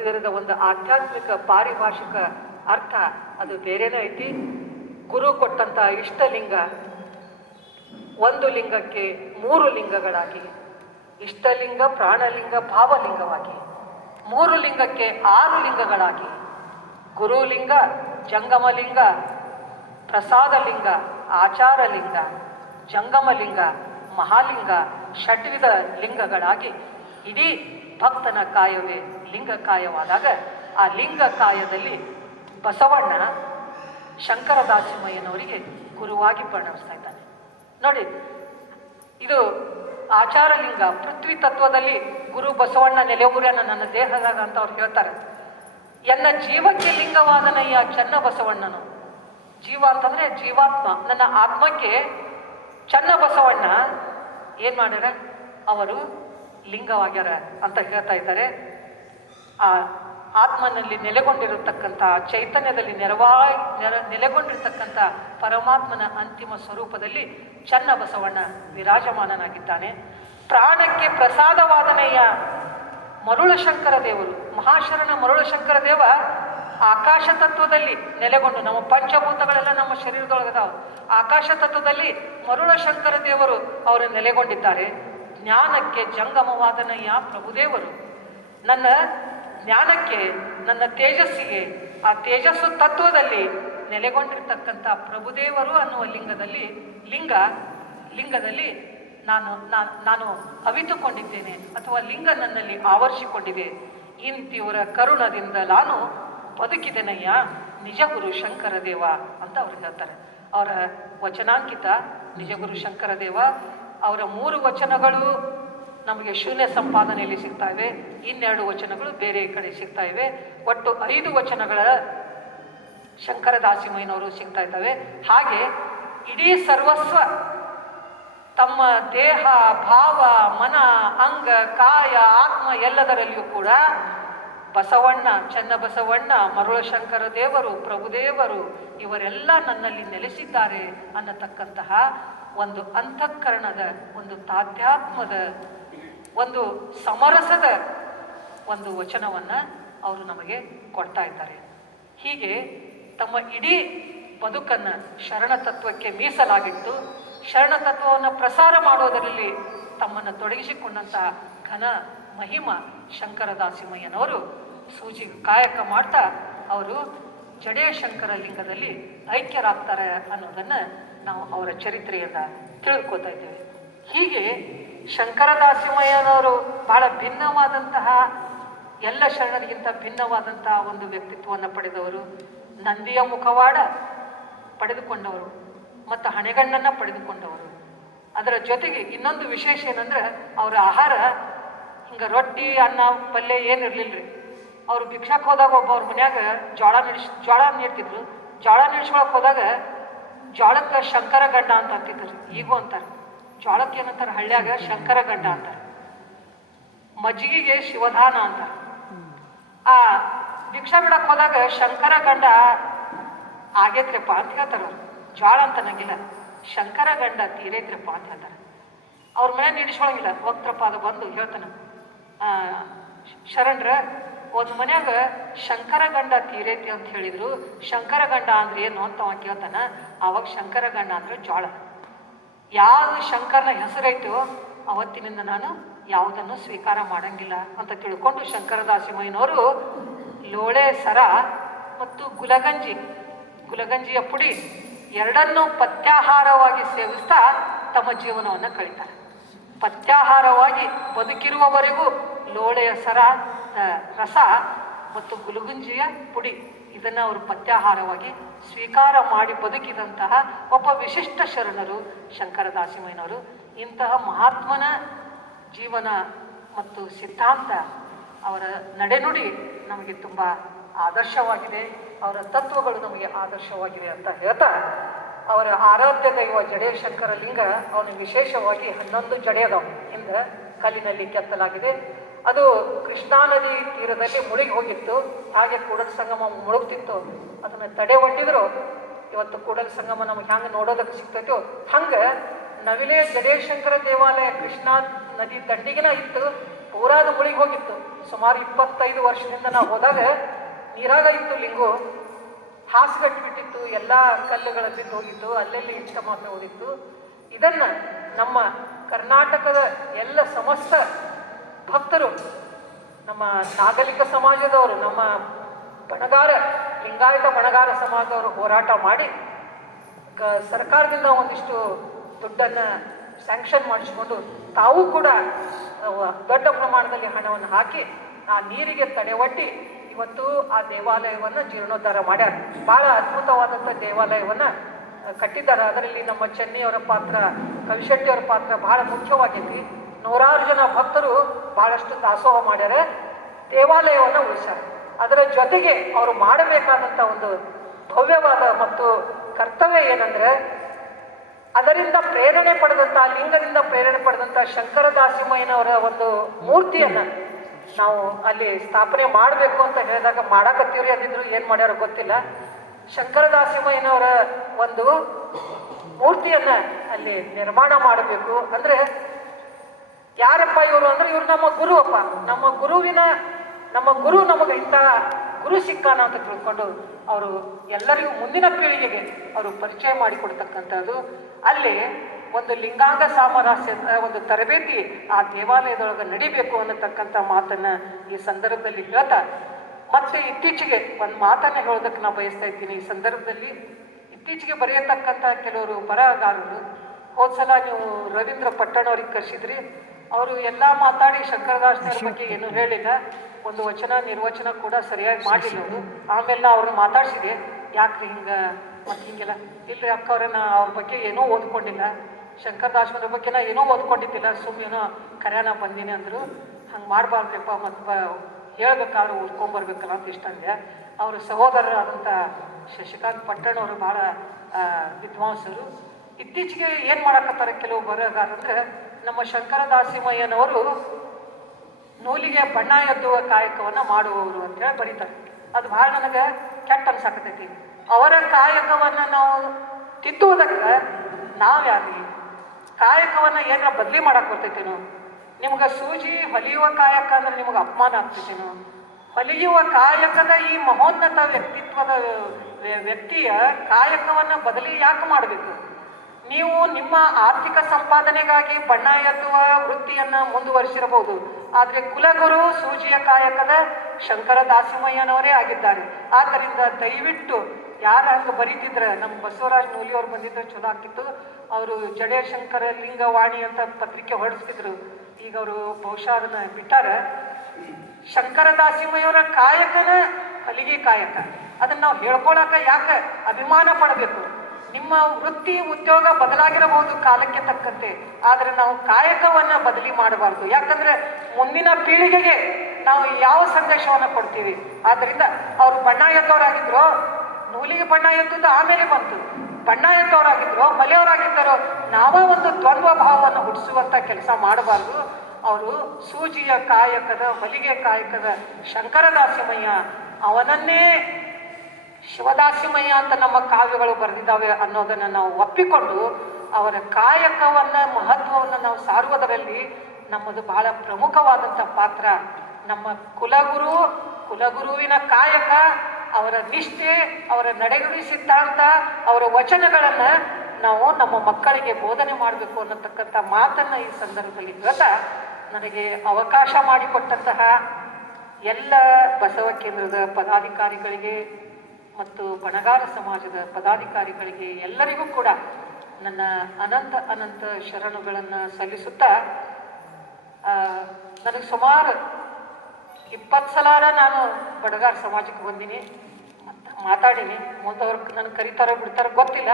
ಇದರದ ಒಂದು ಆಧ್ಯಾತ್ಮಿಕ ಪಾರಿಭಾಷಿಕ ಅರ್ಥ ಅದು ಬೇರೆನೇ ಐತಿ. ಗುರು ಕೊಟ್ಟಂತ ಇಷ್ಟಲಿಂಗ ಒಂದು ಲಿಂಗಕ್ಕೆ 3 ಲಿಂಗಗಳಾಗಿ, ಇಷ್ಟಲಿಂಗ, ಪ್ರಾಣಲಿಂಗ, ಭಾವಲಿಂಗವಾಗಿ 3 ಲಿಂಗಕ್ಕೆ 6 ಲಿಂಗಗಳಾಗಿ, ಗುರುಲಿಂಗ, ಜಂಗಮಲಿಂಗ, ಪ್ರಸಾದಲಿಂಗ, ಆಚಾರಲಿಂಗ, ಜಂಗಮಲಿಂಗ, ಮಹಾಲಿಂಗ, ಷಡ್ವಿಧ ಲಿಂಗಗಳಾಗಿ ಇಡೀ ಭಕ್ತನ ಕಾಯವೇ ಲಿಂಗಕಾಯವಾದಾಗ ಆ ಲಿಂಗಕಾಯದಲ್ಲಿ ಬಸವಣ್ಣ ಶಂಕರದಾಸಿಮಯ್ಯನವರಿಗೆ ಗುರುವಾಗಿ ಪರಿಣಮಿಸ್ತಾ ಇದ್ದಾನೆ. ನೋಡಿ, ಇದು ಆಚಾರಲಿಂಗ, ಪೃಥ್ವಿ ತತ್ವದಲ್ಲಿ ಗುರು ಬಸವಣ್ಣ ನೆಲೆಯೂರ್ಯಾನ ನನ್ನ ದೇಹದಾಗ ಅಂತ ಅವ್ರು ಹೇಳ್ತಾರೆ. ಎನ್ನ ಜೀವಕ್ಕೆ ಲಿಂಗವಾದನಯ್ಯ ಚೆನ್ನ ಬಸವಣ್ಣನು, ಜೀವ ಅಂತಂದ್ರೆ ಜೀವಾತ್ಮ, ನನ್ನ ಆತ್ಮಕ್ಕೆ ಚೆನ್ನ ಬಸವಣ್ಣ ಏನ್ ಮಾಡ್ಯಾರ, ಅವರು ಲಿಂಗವಾಗ್ಯಾರ ಅಂತ ಹೇಳ್ತಾ ಇದ್ದಾರೆ. ಆ ಆತ್ಮನಲ್ಲಿ ನೆಲೆಗೊಂಡಿರತಕ್ಕಂಥ ಚೈತನ್ಯದಲ್ಲಿ ನೆಲೆಗೊಂಡಿರ್ತಕ್ಕಂಥ ಪರಮಾತ್ಮನ ಅಂತಿಮ ಸ್ವರೂಪದಲ್ಲಿ ಚೆನ್ನ ಬಸವಣ್ಣ ವಿರಾಜಮಾನನಾಗಿದ್ದಾನೆ. ಪ್ರಾಣಕ್ಕೆ ಪ್ರಸಾದವಾದನಯ್ಯ ಮರುಳ ಶಂಕರ ದೇವರು, ಮಹಾಶರಣ ಮರುಳ ಶಂಕರ ದೇವ ಆಕಾಶ ತತ್ವದಲ್ಲಿ ನೆಲೆಗೊಂಡು, ನಮ್ಮ ಪಂಚಭೂತಗಳೆಲ್ಲ ನಮ್ಮ ಶರೀರದೊಳಗದಾವ, ಆಕಾಶ ತತ್ವದಲ್ಲಿ ಮರುಳ ಶಂಕರ ದೇವರು ಅವರು ನೆಲೆಗೊಂಡಿದ್ದಾರೆ. ಜ್ಞಾನಕ್ಕೆ ಜಂಗಮವಾದನಯ್ಯ ಪ್ರಭುದೇವರು, ನನ್ನ ಜ್ಞಾನಕ್ಕೆ, ನನ್ನ ತೇಜಸ್ಸಿಗೆ, ಆ ತೇಜಸ್ಸು ತತ್ವದಲ್ಲಿ ನೆಲೆಗೊಂಡಿರ್ತಕ್ಕಂಥ ಪ್ರಭುದೇವರು ಅನ್ನುವ ಲಿಂಗದಲ್ಲಿ ನಾನು ಅವಿತುಕೊಂಡಿದ್ದೇನೆ, ಅಥವಾ ಲಿಂಗ ನನ್ನಲ್ಲಿ ಆವರಿಸಿಕೊಂಡಿದೆ. ಇಂತಿವರ ಕರುಣದಿಂದ ನಾನು ಬದುಕಿದೆನಯ್ಯ ನಿಜಗುರು ಶಂಕರ ದೇವ ಅಂತ ಅವ್ರು ಹೇಳ್ತಾರೆ. ಅವರ ವಚನಾಂಕಿತ ನಿಜಗುರು ಶಂಕರ ದೇವ. ಅವರ 3 ವಚನಗಳು ನಮಗೆ ಶೂನ್ಯ ಸಂಪಾದನೆಯಲ್ಲಿ ಸಿಗ್ತಾ ಇವೆ, 2 ವಚನಗಳು ಬೇರೆ ಕಡೆ ಸಿಗ್ತಾ ಇವೆ. ಒಟ್ಟು 5 ವಚನಗಳ ಶಂಕರ ದಾಸಿಮಯ್ಯನವರು ಸಿಗ್ತಾ ಇದ್ದಾವೆ. ಹಾಗೆ ಇಡೀ ಸರ್ವಸ್ವ ತಮ್ಮ ದೇಹ, ಭಾವ, ಮನ, ಅಂಗ, ಕಾಯ, ಆತ್ಮ ಎಲ್ಲದರಲ್ಲಿಯೂ ಕೂಡ ಬಸವಣ್ಣ, ಚನ್ನಬಸವಣ್ಣ, ಮರುಳಶಂಕರ ದೇವರು, ಪ್ರಭುದೇವರು ಇವರೆಲ್ಲ ನನ್ನಲ್ಲಿ ನೆಲೆಸಿದ್ದಾರೆ ಅನ್ನತಕ್ಕಂತಹ ಒಂದು ಅಂತಃಕರಣದ, ಒಂದು ತಾಧ್ಯಾತ್ಮದ, ಒಂದು ಸಮರಸದ ಒಂದು ವಚನವನ್ನು ಅವರು ನಮಗೆ ಕೊಡ್ತಾ ಇದ್ದಾರೆ. ಹೀಗೆ ತಮ್ಮ ಇಡೀ ಬದುಕನ್ನು ಶರಣ ತತ್ವಕ್ಕೆ ಮೀಸಲಾಗಿಟ್ಟು ಶರಣ ತತ್ವವನ್ನು ಪ್ರಸಾರ ಮಾಡೋದರಲ್ಲಿ ತಮ್ಮನ್ನು ತೊಡಗಿಸಿಕೊಂಡಂತಹ ಘನ ಮಹಿಮ ಶಂಕರ ದಾಸಿಮಯ್ಯನವರು ಸೂಜಿ ಕಾಯಕ ಮಾಡ್ತಾ ಅವರು ಜಡೇ ಶಂಕರ ಲಿಂಗದಲ್ಲಿ ಐಕ್ಯರಾಗ್ತಾರೆ ಅನ್ನೋದನ್ನು ನಾವು ಅವರ ಚರಿತ್ರೆಯನ್ನು ತಿಳ್ಕೊತಾ ಇದ್ದೇವೆ. ಹೀಗೆ ಶಂಕರ ದಾಸಿಮಯ್ಯನವರು ಬಹಳ ಭಿನ್ನವಾದಂತಹ, ಎಲ್ಲ ಶರಣರಿಗಿಂತ ಭಿನ್ನವಾದಂತಹ ಒಂದು ವ್ಯಕ್ತಿತ್ವವನ್ನು ಪಡೆದವರು, ನಂದಿಯ ಮುಖವಾಡ ಪಡೆದುಕೊಂಡವರು ಮತ್ತು ಹಣೆಗಣ್ಣನ್ನು ಪಡೆದುಕೊಂಡವರು. ಅದರ ಜೊತೆಗೆ ಇನ್ನೊಂದು ವಿಶೇಷ ಏನಂದ್ರೆ ಅವರ ಆಹಾರ ಹಿಂಗೆ ರೊಟ್ಟಿ, ಅನ್ನ, ಪಲ್ಯ ಏನಿರಲಿಲ್ಲ ರೀ. ಅವರು ಭಿಕ್ಷಾಕ್ ಹೋದಾಗ ಒಬ್ಬ ಮನ್ಯಾಗ ಜೋಳ ನೀಡ್ತಿದ್ರು. ಜೋಳ ನೀಡ್ಸ್ಕೊಳಕ್ಕೆ ಹೋದಾಗ ಜೋಳಕ್ಕೆ ಶಂಕರ ಗಂಡ ಅಂತ ಅಂತಿದ್ರು. ಈಗೂ ಅಂತಾರೆ ಜೋಳಕ್ಕೆ ಏನಂತಾರೆ, ಹಳ್ಳಿಯಾಗ ಶಂಕರ ಗಂಡ ಅಂತಾರೆ. ಮಜ್ಜಿಗೆಗೆ ಶಿವಧಾನ ಅಂತಾರೆ. ಆ ಭಿಕ್ಷಾ ಬಿಡಕ್ಕೆ ಹೋದಾಗ ಶಂಕರ ಗಂಡ ಆಗೈತ್ರಿಪ್ಪ ಅಂತ ಹೇಳ್ತಾರೆ. ಜೋಳ ಅಂತ ನಂಗಿಲ್ಲ, ಶಂಕರ ಗಂಡ ತೀರೈತ್ರಿಪ್ಪ ಅಂತ ಹೇಳ್ತಾರೆ. ಅವ್ರ ಮನೆ ನೀಡಿಸ್ಕೊಳಂಗಿಲ್ಲ. ವಕ್ತ್ರಪ್ಪ ಅದು ಬಂದು ಹೇಳ್ತಾನೆ, ಶರಣರ ಒಂದು ಮನ್ಯಾಗ ಶಂಕರ ಗಂಡ ತೀರೈತಿ ಅಂತ ಹೇಳಿದ್ರು. ಶಂಕರ ಗಂಡ ಅಂದ್ರೆ ಏನು ಅಂತ ಅವ ಕೇಳ್ತಾನ. ಅವಾಗ ಶಂಕರ ಗಂಡ ಅಂದ್ರೆ ಜೋಳ. ಯಾವುದು ಶಂಕರನ ಹೆಸರೈತೋ ಅವತ್ತಿನಿಂದ ನಾನು ಯಾವುದನ್ನು ಸ್ವೀಕಾರ ಮಾಡಂಗಿಲ್ಲ ಅಂತ ತಿಳ್ಕೊಂಡು ಶಂಕರ ದಾಸಿಮಯ್ಯನವರು ಲೋಳೆ ಸರ ಮತ್ತು ಗುಲಗಂಜಿಯ ಪುಡಿ ಎರಡನ್ನೂ ಪಥ್ಯಾಹಾರವಾಗಿ ಸೇವಿಸ್ತಾ ತಮ್ಮ ಜೀವನವನ್ನು ಕಳೀತಾರೆ. ಪಥ್ಯಾಹಾರವಾಗಿ ಬದುಕಿರುವವರೆಗೂ ಲೋಳೆಯ ಸರ, ರಸ ಮತ್ತು ಗುಲಗಂಜಿಯ ಪುಡಿ ಇದನ್ನು ಅವರು ಪಥ್ಯಾಹಾರವಾಗಿ ಸ್ವೀಕಾರ ಮಾಡಿ ಬದುಕಿದಂತಹ ಒಬ್ಬ ವಿಶಿಷ್ಟ ಶರಣರು ಶಂಕರ ದಾಸಿಮಯ್ಯನವರು. ಇಂತಹ ಮಹಾತ್ಮನ ಜೀವನ ಮತ್ತು ಸಿದ್ಧಾಂತ, ಅವರ ನಡೆನುಡಿ ನಮಗೆ ತುಂಬ ಆದರ್ಶವಾಗಿದೆ. ಅವರ ತತ್ವಗಳು ನಮಗೆ ಆದರ್ಶವಾಗಿವೆ ಅಂತ ಹೇಳ್ತಾ, ಅವರ ಆರಾಧ್ಯ ದೈವ ಜಡೇ ಶಂಕರ ಲಿಂಗ ಅವನು ವಿಶೇಷವಾಗಿ 11 ಜಡೆ ಅದಾವ ಹಿಂದೆ ಕಲ್ಲಿನಲ್ಲಿ ಕೆತ್ತಲಾಗಿದೆ. ಅದು ಕೃಷ್ಣಾ ನದಿ ತೀರದಲ್ಲಿ ಮುಳುಗಿ ಹೋಗಿತ್ತು. ಹಾಗೆ ಕೂಡಲ ಸಂಗಮ ಮುಳುಗ್ತಿತ್ತು. ಅದನ್ನು ತಡೆ ಒಡ್ಡಿದ್ರು ಇವತ್ತು ಕೂಡಲ ಸಂಗಮ ನಮಗೆ ಹೆಂಗೆ ನೋಡೋದಕ್ಕೆ ಸಿಗ್ತೈತೋ ಹಂಗೆ ನವಿಲೆ ಜಡೇಶಂಕರ ದೇವಾಲಯ ಕೃಷ್ಣಾ ನದಿ ದಂಡಿಗೆನ ಇತ್ತು. ಪೂರಾದ ಮುಳುಗಿ ಹೋಗಿತ್ತು. ಸುಮಾರು 25 ವರ್ಷದಿಂದ ನಾವು ಹೋದಾಗ ನೀರಾಗ ಇತ್ತು. ಲಿಂಗು ಹಾಸುಗಟ್ಟಿ ಬಿಟ್ಟಿತ್ತು. ಎಲ್ಲ ಕಲ್ಲುಗಳ ಬಿದ್ದು ಹೋಗಿತ್ತು. ಅಲ್ಲೆಲ್ಲಿ ಇಷ್ಟ ಮಾತ್ರ ಉಳಿತ್ತು. ಇದನ್ನ ನಮ್ಮ ಕರ್ನಾಟಕದ ಎಲ್ಲ ಸಮಸ್ತ ಭಕ್ತರು, ನಮ್ಮ ನಾಗರಿಕ ಸಮಾಜದವರು, ನಮ್ಮ ಬಣಗಾರ, ಲಿಂಗಾಯತ ಬಣಗಾರ ಸಮಾಜದವರು ಹೋರಾಟ ಮಾಡಿ ಸರ್ಕಾರದಿಂದ ಒಂದಿಷ್ಟು ದುಡ್ಡನ್ನು ಸ್ಯಾಂಕ್ಷನ್ ಮಾಡಿಸಿಕೊಂಡು ತಾವು ಕೂಡ ದೊಡ್ಡ ಪ್ರಮಾಣದಲ್ಲಿ ಹಣವನ್ನು ಹಾಕಿ ಆ ನೀರಿಗೆ ತಡೆ ಒಡ್ಡಿ ಇವತ್ತು ಆ ದೇವಾಲಯವನ್ನು ಜೀರ್ಣೋದ್ಧಾರ ಮಾಡ್ಯಾರ. ಭಾಳ ಅದ್ಭುತವಾದಂಥ ದೇವಾಲಯವನ್ನು ಕಟ್ಟಿದ್ದಾರೆ. ಅದರಲ್ಲಿ ನಮ್ಮ ಚೆನ್ನಿಯವರ ಪಾತ್ರ, ಕವಿಶೆಟ್ಟಿಯವರ ಪಾತ್ರ ಬಹಳ ಮುಖ್ಯವಾಗೈತಿ. ನೂರಾರು ಜನ ಭಕ್ತರು ಬಹಳಷ್ಟು ದಾಸೋಹ ಮಾಡ್ಯಾರ, ದೇವಾಲಯವನ್ನು ಉಳಿಸ್ಯಾರ. ಅದರ ಜೊತೆಗೆ ಅವರು ಮಾಡಬೇಕಾದಂಥ ಒಂದು ಭವ್ಯವಾದ ಮತ್ತು ಕರ್ತವ್ಯ ಏನಂದ್ರೆ, ಅದರಿಂದ ಪ್ರೇರಣೆ ಪಡೆದಂಥ, ಲಿಂಗದಿಂದ ಪ್ರೇರಣೆ ಪಡೆದಂಥ ಶಂಕರ ದಾಸಿಮಯ್ಯನವರ ಒಂದು ಮೂರ್ತಿಯನ್ನು ನಾವು ಅಲ್ಲಿ ಸ್ಥಾಪನೆ ಮಾಡಬೇಕು ಅಂತ ಹೇಳಿದಾಗ ಮಾಡಾಕತ್ತೀವ್ರಿ ಅಂದಿದ್ರು. ಏನು ಮಾಡ್ಯಾರೋ ಗೊತ್ತಿಲ್ಲ. ಶಂಕರ ದಾಸಿಮಯ್ಯನವರ ಒಂದು ಮೂರ್ತಿಯನ್ನು ಅಲ್ಲಿ ನಿರ್ಮಾಣ ಮಾಡಬೇಕು. ಅಂದರೆ ಯಾರಪ್ಪ ಇವರು ಅಂದ್ರೆ, ಇವರು ನಮ್ಮ ಗುರು ಅಪ್ಪ. ನಮ್ಮ ಗುರು ನಮಗೆ ಇಂಥ ಗುರು ಸಿಕ್ಕಾನ ಅಂತ ತಿಳ್ಕೊಂಡು ಅವರು ಎಲ್ಲರಿಗೂ ಮುಂದಿನ ಪೀಳಿಗೆಗೆ ಅವರು ಪರಿಚಯ ಮಾಡಿಕೊಡ್ತಕ್ಕಂಥದ್ದು. ಅಲ್ಲಿ ಒಂದು ಲಿಂಗಾಂಗ ಸಾಮರಸ್ಯದ ಒಂದು ತರಬೇತಿ ಆ ದೇವಾಲಯದೊಳಗೆ ನಡಿಬೇಕು ಅನ್ನತಕ್ಕಂಥ ಮಾತನ್ನು ಈ ಸಂದರ್ಭದಲ್ಲಿ ಹೇಳ್ತಾ, ಮತ್ತೆ ಇತ್ತೀಚೆಗೆ ಒಂದು ಮಾತನ್ನು ಹೇಳೋದಕ್ಕೆ ನಾನು ಬಯಸ್ತಾ ಇದ್ದೀನಿ. ಈ ಸಂದರ್ಭದಲ್ಲಿ ಇತ್ತೀಚೆಗೆ ಬರೆಯತಕ್ಕಂಥ ಕೆಲವರು ಬರಹಗಾರರು, ಹೋದ್ಸಲ ನೀವು ರವೀಂದ್ರ ಪಟ್ಟಣವ್ರಿಗೆ ಕರೆಸಿದ್ರಿ. ಅವರು ಎಲ್ಲ ಮಾತಾಡಿ ಶಂಕರದಾಸರ ಬಗ್ಗೆ ಏನೂ ಹೇಳಿಲ್ಲ. ಒಂದು ವಚನ ನಿರ್ವಚನ ಕೂಡ ಸರಿಯಾಗಿ ಮಾಡಲಿಲ್ಲ ಅವರು. ಆಮೇಲೆ ನಾ ಅವ್ರನ್ನ ಮಾತಾಡ್ಸಿದೆ, ಯಾಕ್ರಿ ಹಿಂಗೆ ಮತ್ತು ಹಿಂಗೆಲ್ಲ. ಇಲ್ಲರಿ ಅಕ್ಕ ಅವ್ರನ್ನ ಅವ್ರ ಬಗ್ಗೆ ಏನೂ ಓದ್ಕೊಂಡಿಲ್ಲ, ಶಂಕರದಾಸರ ಬಗ್ಗೆ ನಾ ಏನೂ ಓದ್ಕೊಂಡಿದ್ದಿಲ್ಲ, ಸುಮ್ಮನೆ ಏನೋ ಕರ್ಯಾನ ಬಂದೀನಿ ಅಂದರು. ಹಂಗೆ ಮಾಡಬಾರ್ದ್ರಿಪ್ಪ, ಮತ್ತು ಹೇಳ್ಬೇಕಾದ್ರೆ ಓದ್ಕೊಂಬರ್ಬೇಕಲ್ಲ ಅಂತ ಇಷ್ಟಂದೆ. ಅವ್ರ ಸಹೋದರರಾದಂಥ ಶಶಿಕಾಂತ್ ಪಟ್ಟಣ್ ಅವರು ಭಾಳ ವಿದ್ವಾಂಸರು. ಇತ್ತೀಚೆಗೆ ಏನು ಮಾಡಕತ್ತಾರೆ ಕೆಲವು ಬರಗಾರಂದ್ರೆ, ನಮ್ಮ ಶಂಕರದಾಸಿಮಯ್ಯನವರು ನೂಲಿಗೆ ಬಣ್ಣ ಎದ್ದುವ ಕಾಯಕವನ್ನು ಮಾಡುವವರು ಅಂತೇಳಿ ಬರೀತಾರೆ. ಅದು ಭಾಳ ನನಗೆ ಕೆಟ್ಟ ಅನ್ಸಾಕತೈತಿ. ಅವರ ಕಾಯಕವನ್ನು ನಾವು ತಿದ್ದುವುದಕ್ಕೆ ನಾವ್ಯಾರಿ ಕಾಯಕವನ್ನು ಏನಾರ ಬದಲಿ ಮಾಡಕ್ಕೆ ಬರ್ತೈತೇನೋ? ನಿಮ್ಗೆ ಸೂಜಿ ಹೊಲಿಯುವ ಕಾಯಕ ಅಂದ್ರೆ ನಿಮ್ಗೆ ಅಪಮಾನ ಆಗ್ತೈತೇನೋ? ಹೊಲಿಯುವ ಕಾಯಕದ ಈ ಮಹೋನ್ನತ ವ್ಯಕ್ತಿತ್ವದ ವ್ಯಕ್ತಿಯ ಕಾಯಕವನ್ನು ಬದಲಿ ಯಾಕೆ ಮಾಡಬೇಕು? ನೀವು ನಿಮ್ಮ ಆರ್ಥಿಕ ಸಂಪಾದನೆಗಾಗಿ ಬಣ್ಣ ಎತ್ತುವ ವೃತ್ತಿಯನ್ನು ಮುಂದುವರಿಸಿರಬಹುದು, ಆದರೆ ಕುಲಗುರು ಸೂಜಿಯ ಕಾಯಕದ ಶಂಕರ ದಾಸಿಮಯ್ಯನವರೇ ಆಗಿದ್ದಾರೆ. ಆದ್ದರಿಂದ ದಯವಿಟ್ಟು ಯಾರು ಹಂಗೆ ಬರೀತಿದ್ರೆ, ನಮ್ಮ ಬಸವರಾಜ್ ನೂಲಿಯವ್ರು ಬಂದಿದ್ರೆ ಚಲೋ ಆಗ್ತಿತ್ತು. ಅವರು ಜಡೇರ್ ಶಂಕರ ಲಿಂಗವಾಣಿ ಅಂತ ಪತ್ರಿಕೆ ಹೊರಡಿಸ್ತಿದ್ರು. ಈಗ ಅವರು ಬಹುಶಃ ಅದನ್ನ ಬಿಟ್ಟಾರ. ಶಂಕರ ದಾಸಿಮಯ್ಯವರ ಕಾಯಕನ ಹೊಲಿಗೆ ಕಾಯಕ, ಅದನ್ನ ನಾವು ಹೇಳ್ಕೊಳಕ ಯಾಕೆ ಅಭಿಮಾನ ಪಡಬೇಕು? ನಿಮ್ಮ ವೃತ್ತಿ ಉದ್ಯೋಗ ಬದಲಾಗಿರಬಹುದು ಕಾಲಕ್ಕೆ ತಕ್ಕಂತೆ, ಆದರೆ ನಾವು ಕಾಯಕವನ್ನ ಬದಲಿ ಮಾಡಬಾರ್ದು. ಯಾಕಂದ್ರೆ ಮುಂದಿನ ಪೀಳಿಗೆಗೆ ನಾವು ಯಾವ ಸಂದೇಶವನ್ನ ಕೊಡ್ತೀವಿ? ಆದ್ದರಿಂದ ಅವರು ಬಣ್ಣ ಎದ್ದವರಾಗಿದ್ರು, ನೂಲಿಗೆ ಬಣ್ಣ ಎದ್ದುದು ಆಮೇಲೆ ಬಂತು. ಬಣ್ಣ ಎದ್ದವರಾಗಿದ್ರು, ಮಲೆಯವರಾಗಿದ್ದರೋ, ನಾವ ಒಂದು ದ್ವಂದ್ವ ಭಾವವನ್ನು ಹುಟ್ಟಿಸುವಂತ ಕೆಲಸ ಮಾಡಬಾರ್ದು. ಅವರು ಸೂಜಿಯ ಕಾಯಕದ ಹೊಲಿಗೆ ಕಾಯಕದ ಶಂಕರದಾಸಿಮಯ್ಯ, ಅವನನ್ನೇ ಶಿವದಾಸಿಮಯ್ಯ ಅಂತ ನಮ್ಮ ಕಾವ್ಯಗಳು ಬರೆದಿದ್ದಾವೆ ಅನ್ನೋದನ್ನು ನಾವು ಒಪ್ಪಿಕೊಂಡು ಅವರ ಕಾಯಕವನ್ನ ಮಹತ್ವವನ್ನು ನಾವು ಸಾರುವುದರಲ್ಲಿ ನಮ್ಮದು ಬಹಳ ಪ್ರಮುಖವಾದಂಥ ಪಾತ್ರ. ನಮ್ಮ ಕುಲಗುರುವಿನ ಕಾಯಕ, ಅವರ ನಿಷ್ಠೆ, ಅವರ ನಡೆನುಡಿ ಸಿದ್ಧಾಂತ, ಅವರ ವಚನಗಳನ್ನು ನಾವು ನಮ್ಮ ಮಕ್ಕಳಿಗೆ ಬೋಧನೆ ಮಾಡಬೇಕು ಅನ್ನತಕ್ಕಂಥ ಮಾತನ್ನು ಈ ಸಂದರ್ಭದಲ್ಲಿ ಹೇಳ್ತಾ, ನನಗೆ ಅವಕಾಶ ಮಾಡಿಕೊಟ್ಟಂತಹ ಎಲ್ಲ ಬಸವ ಕೇಂದ್ರದ ಪದಾಧಿಕಾರಿಗಳಿಗೆ ಮತ್ತು ಬಣಗಾರ ಸಮಾಜದ ಪದಾಧಿಕಾರಿಗಳಿಗೆ ಎಲ್ಲರಿಗೂ ಕೂಡ ನನ್ನ ಅನಂತ ಶರಣುಗಳನ್ನು ಸಲ್ಲಿಸುತ್ತಾ, ನನಗೆ ಸುಮಾರು 20 ಸಲಾರ ನಾನು ಬಣಗಾರ ಸಮಾಜಕ್ಕೆ ಬಂದೀನಿ, ಮಾತಾಡೀನಿ. ಮುಂದವ್ರು ನನ್ನ ಕರೀತಾರೋ ಬಿಡ್ತಾರೋ ಗೊತ್ತಿಲ್ಲ,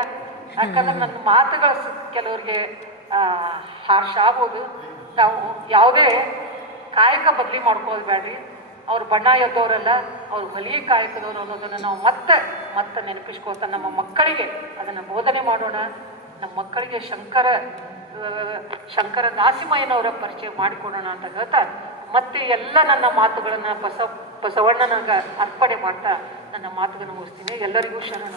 ಯಾಕಂದ್ರೆ ನನ್ನ ಮಾತುಗಳು ಕೆಲವ್ರಿಗೆ ಹಾರ್ಷ ಆಗ್ಬೋದು. ನಾವು ಯಾವುದೇ ಕಾಯಕ ಬದಲಿ ಮಾಡ್ಕೊಳ್ಳೋದು ಬೇಡ್ರಿ. ಅವ್ರು ಬಣ್ಣ ಎದ್ದವರಲ್ಲ, ಅವ್ರು ಹೊಲಿಗೆ ಕಾಯಕದವರು ಅನ್ನೋದನ್ನು ನಾವು ಮತ್ತೆ ನೆನಪಿಸ್ಕೊಳ್ತಾ ನಮ್ಮ ಮಕ್ಕಳಿಗೆ ಅದನ್ನು ಬೋಧನೆ ಮಾಡೋಣ. ನಮ್ಮ ಮಕ್ಕಳಿಗೆ ಶಂಕರ ದಾಸಿಮಯ್ಯನವರ ಪರಿಚಯ ಮಾಡಿಕೊಡೋಣ ಅಂತ ಹೇಳ್ತಾ, ಮತ್ತೆ ಎಲ್ಲ ನನ್ನ ಮಾತುಗಳನ್ನು ಬಸವಣ್ಣನಾಗ ಅರ್ಪಣೆ ಮಾಡ್ತಾ ನನ್ನ ಮಾತುಗಳನ್ನು ಮುಗಿಸ್ತೀನಿ. ಎಲ್ಲರಿಗೂ ಶರಣ.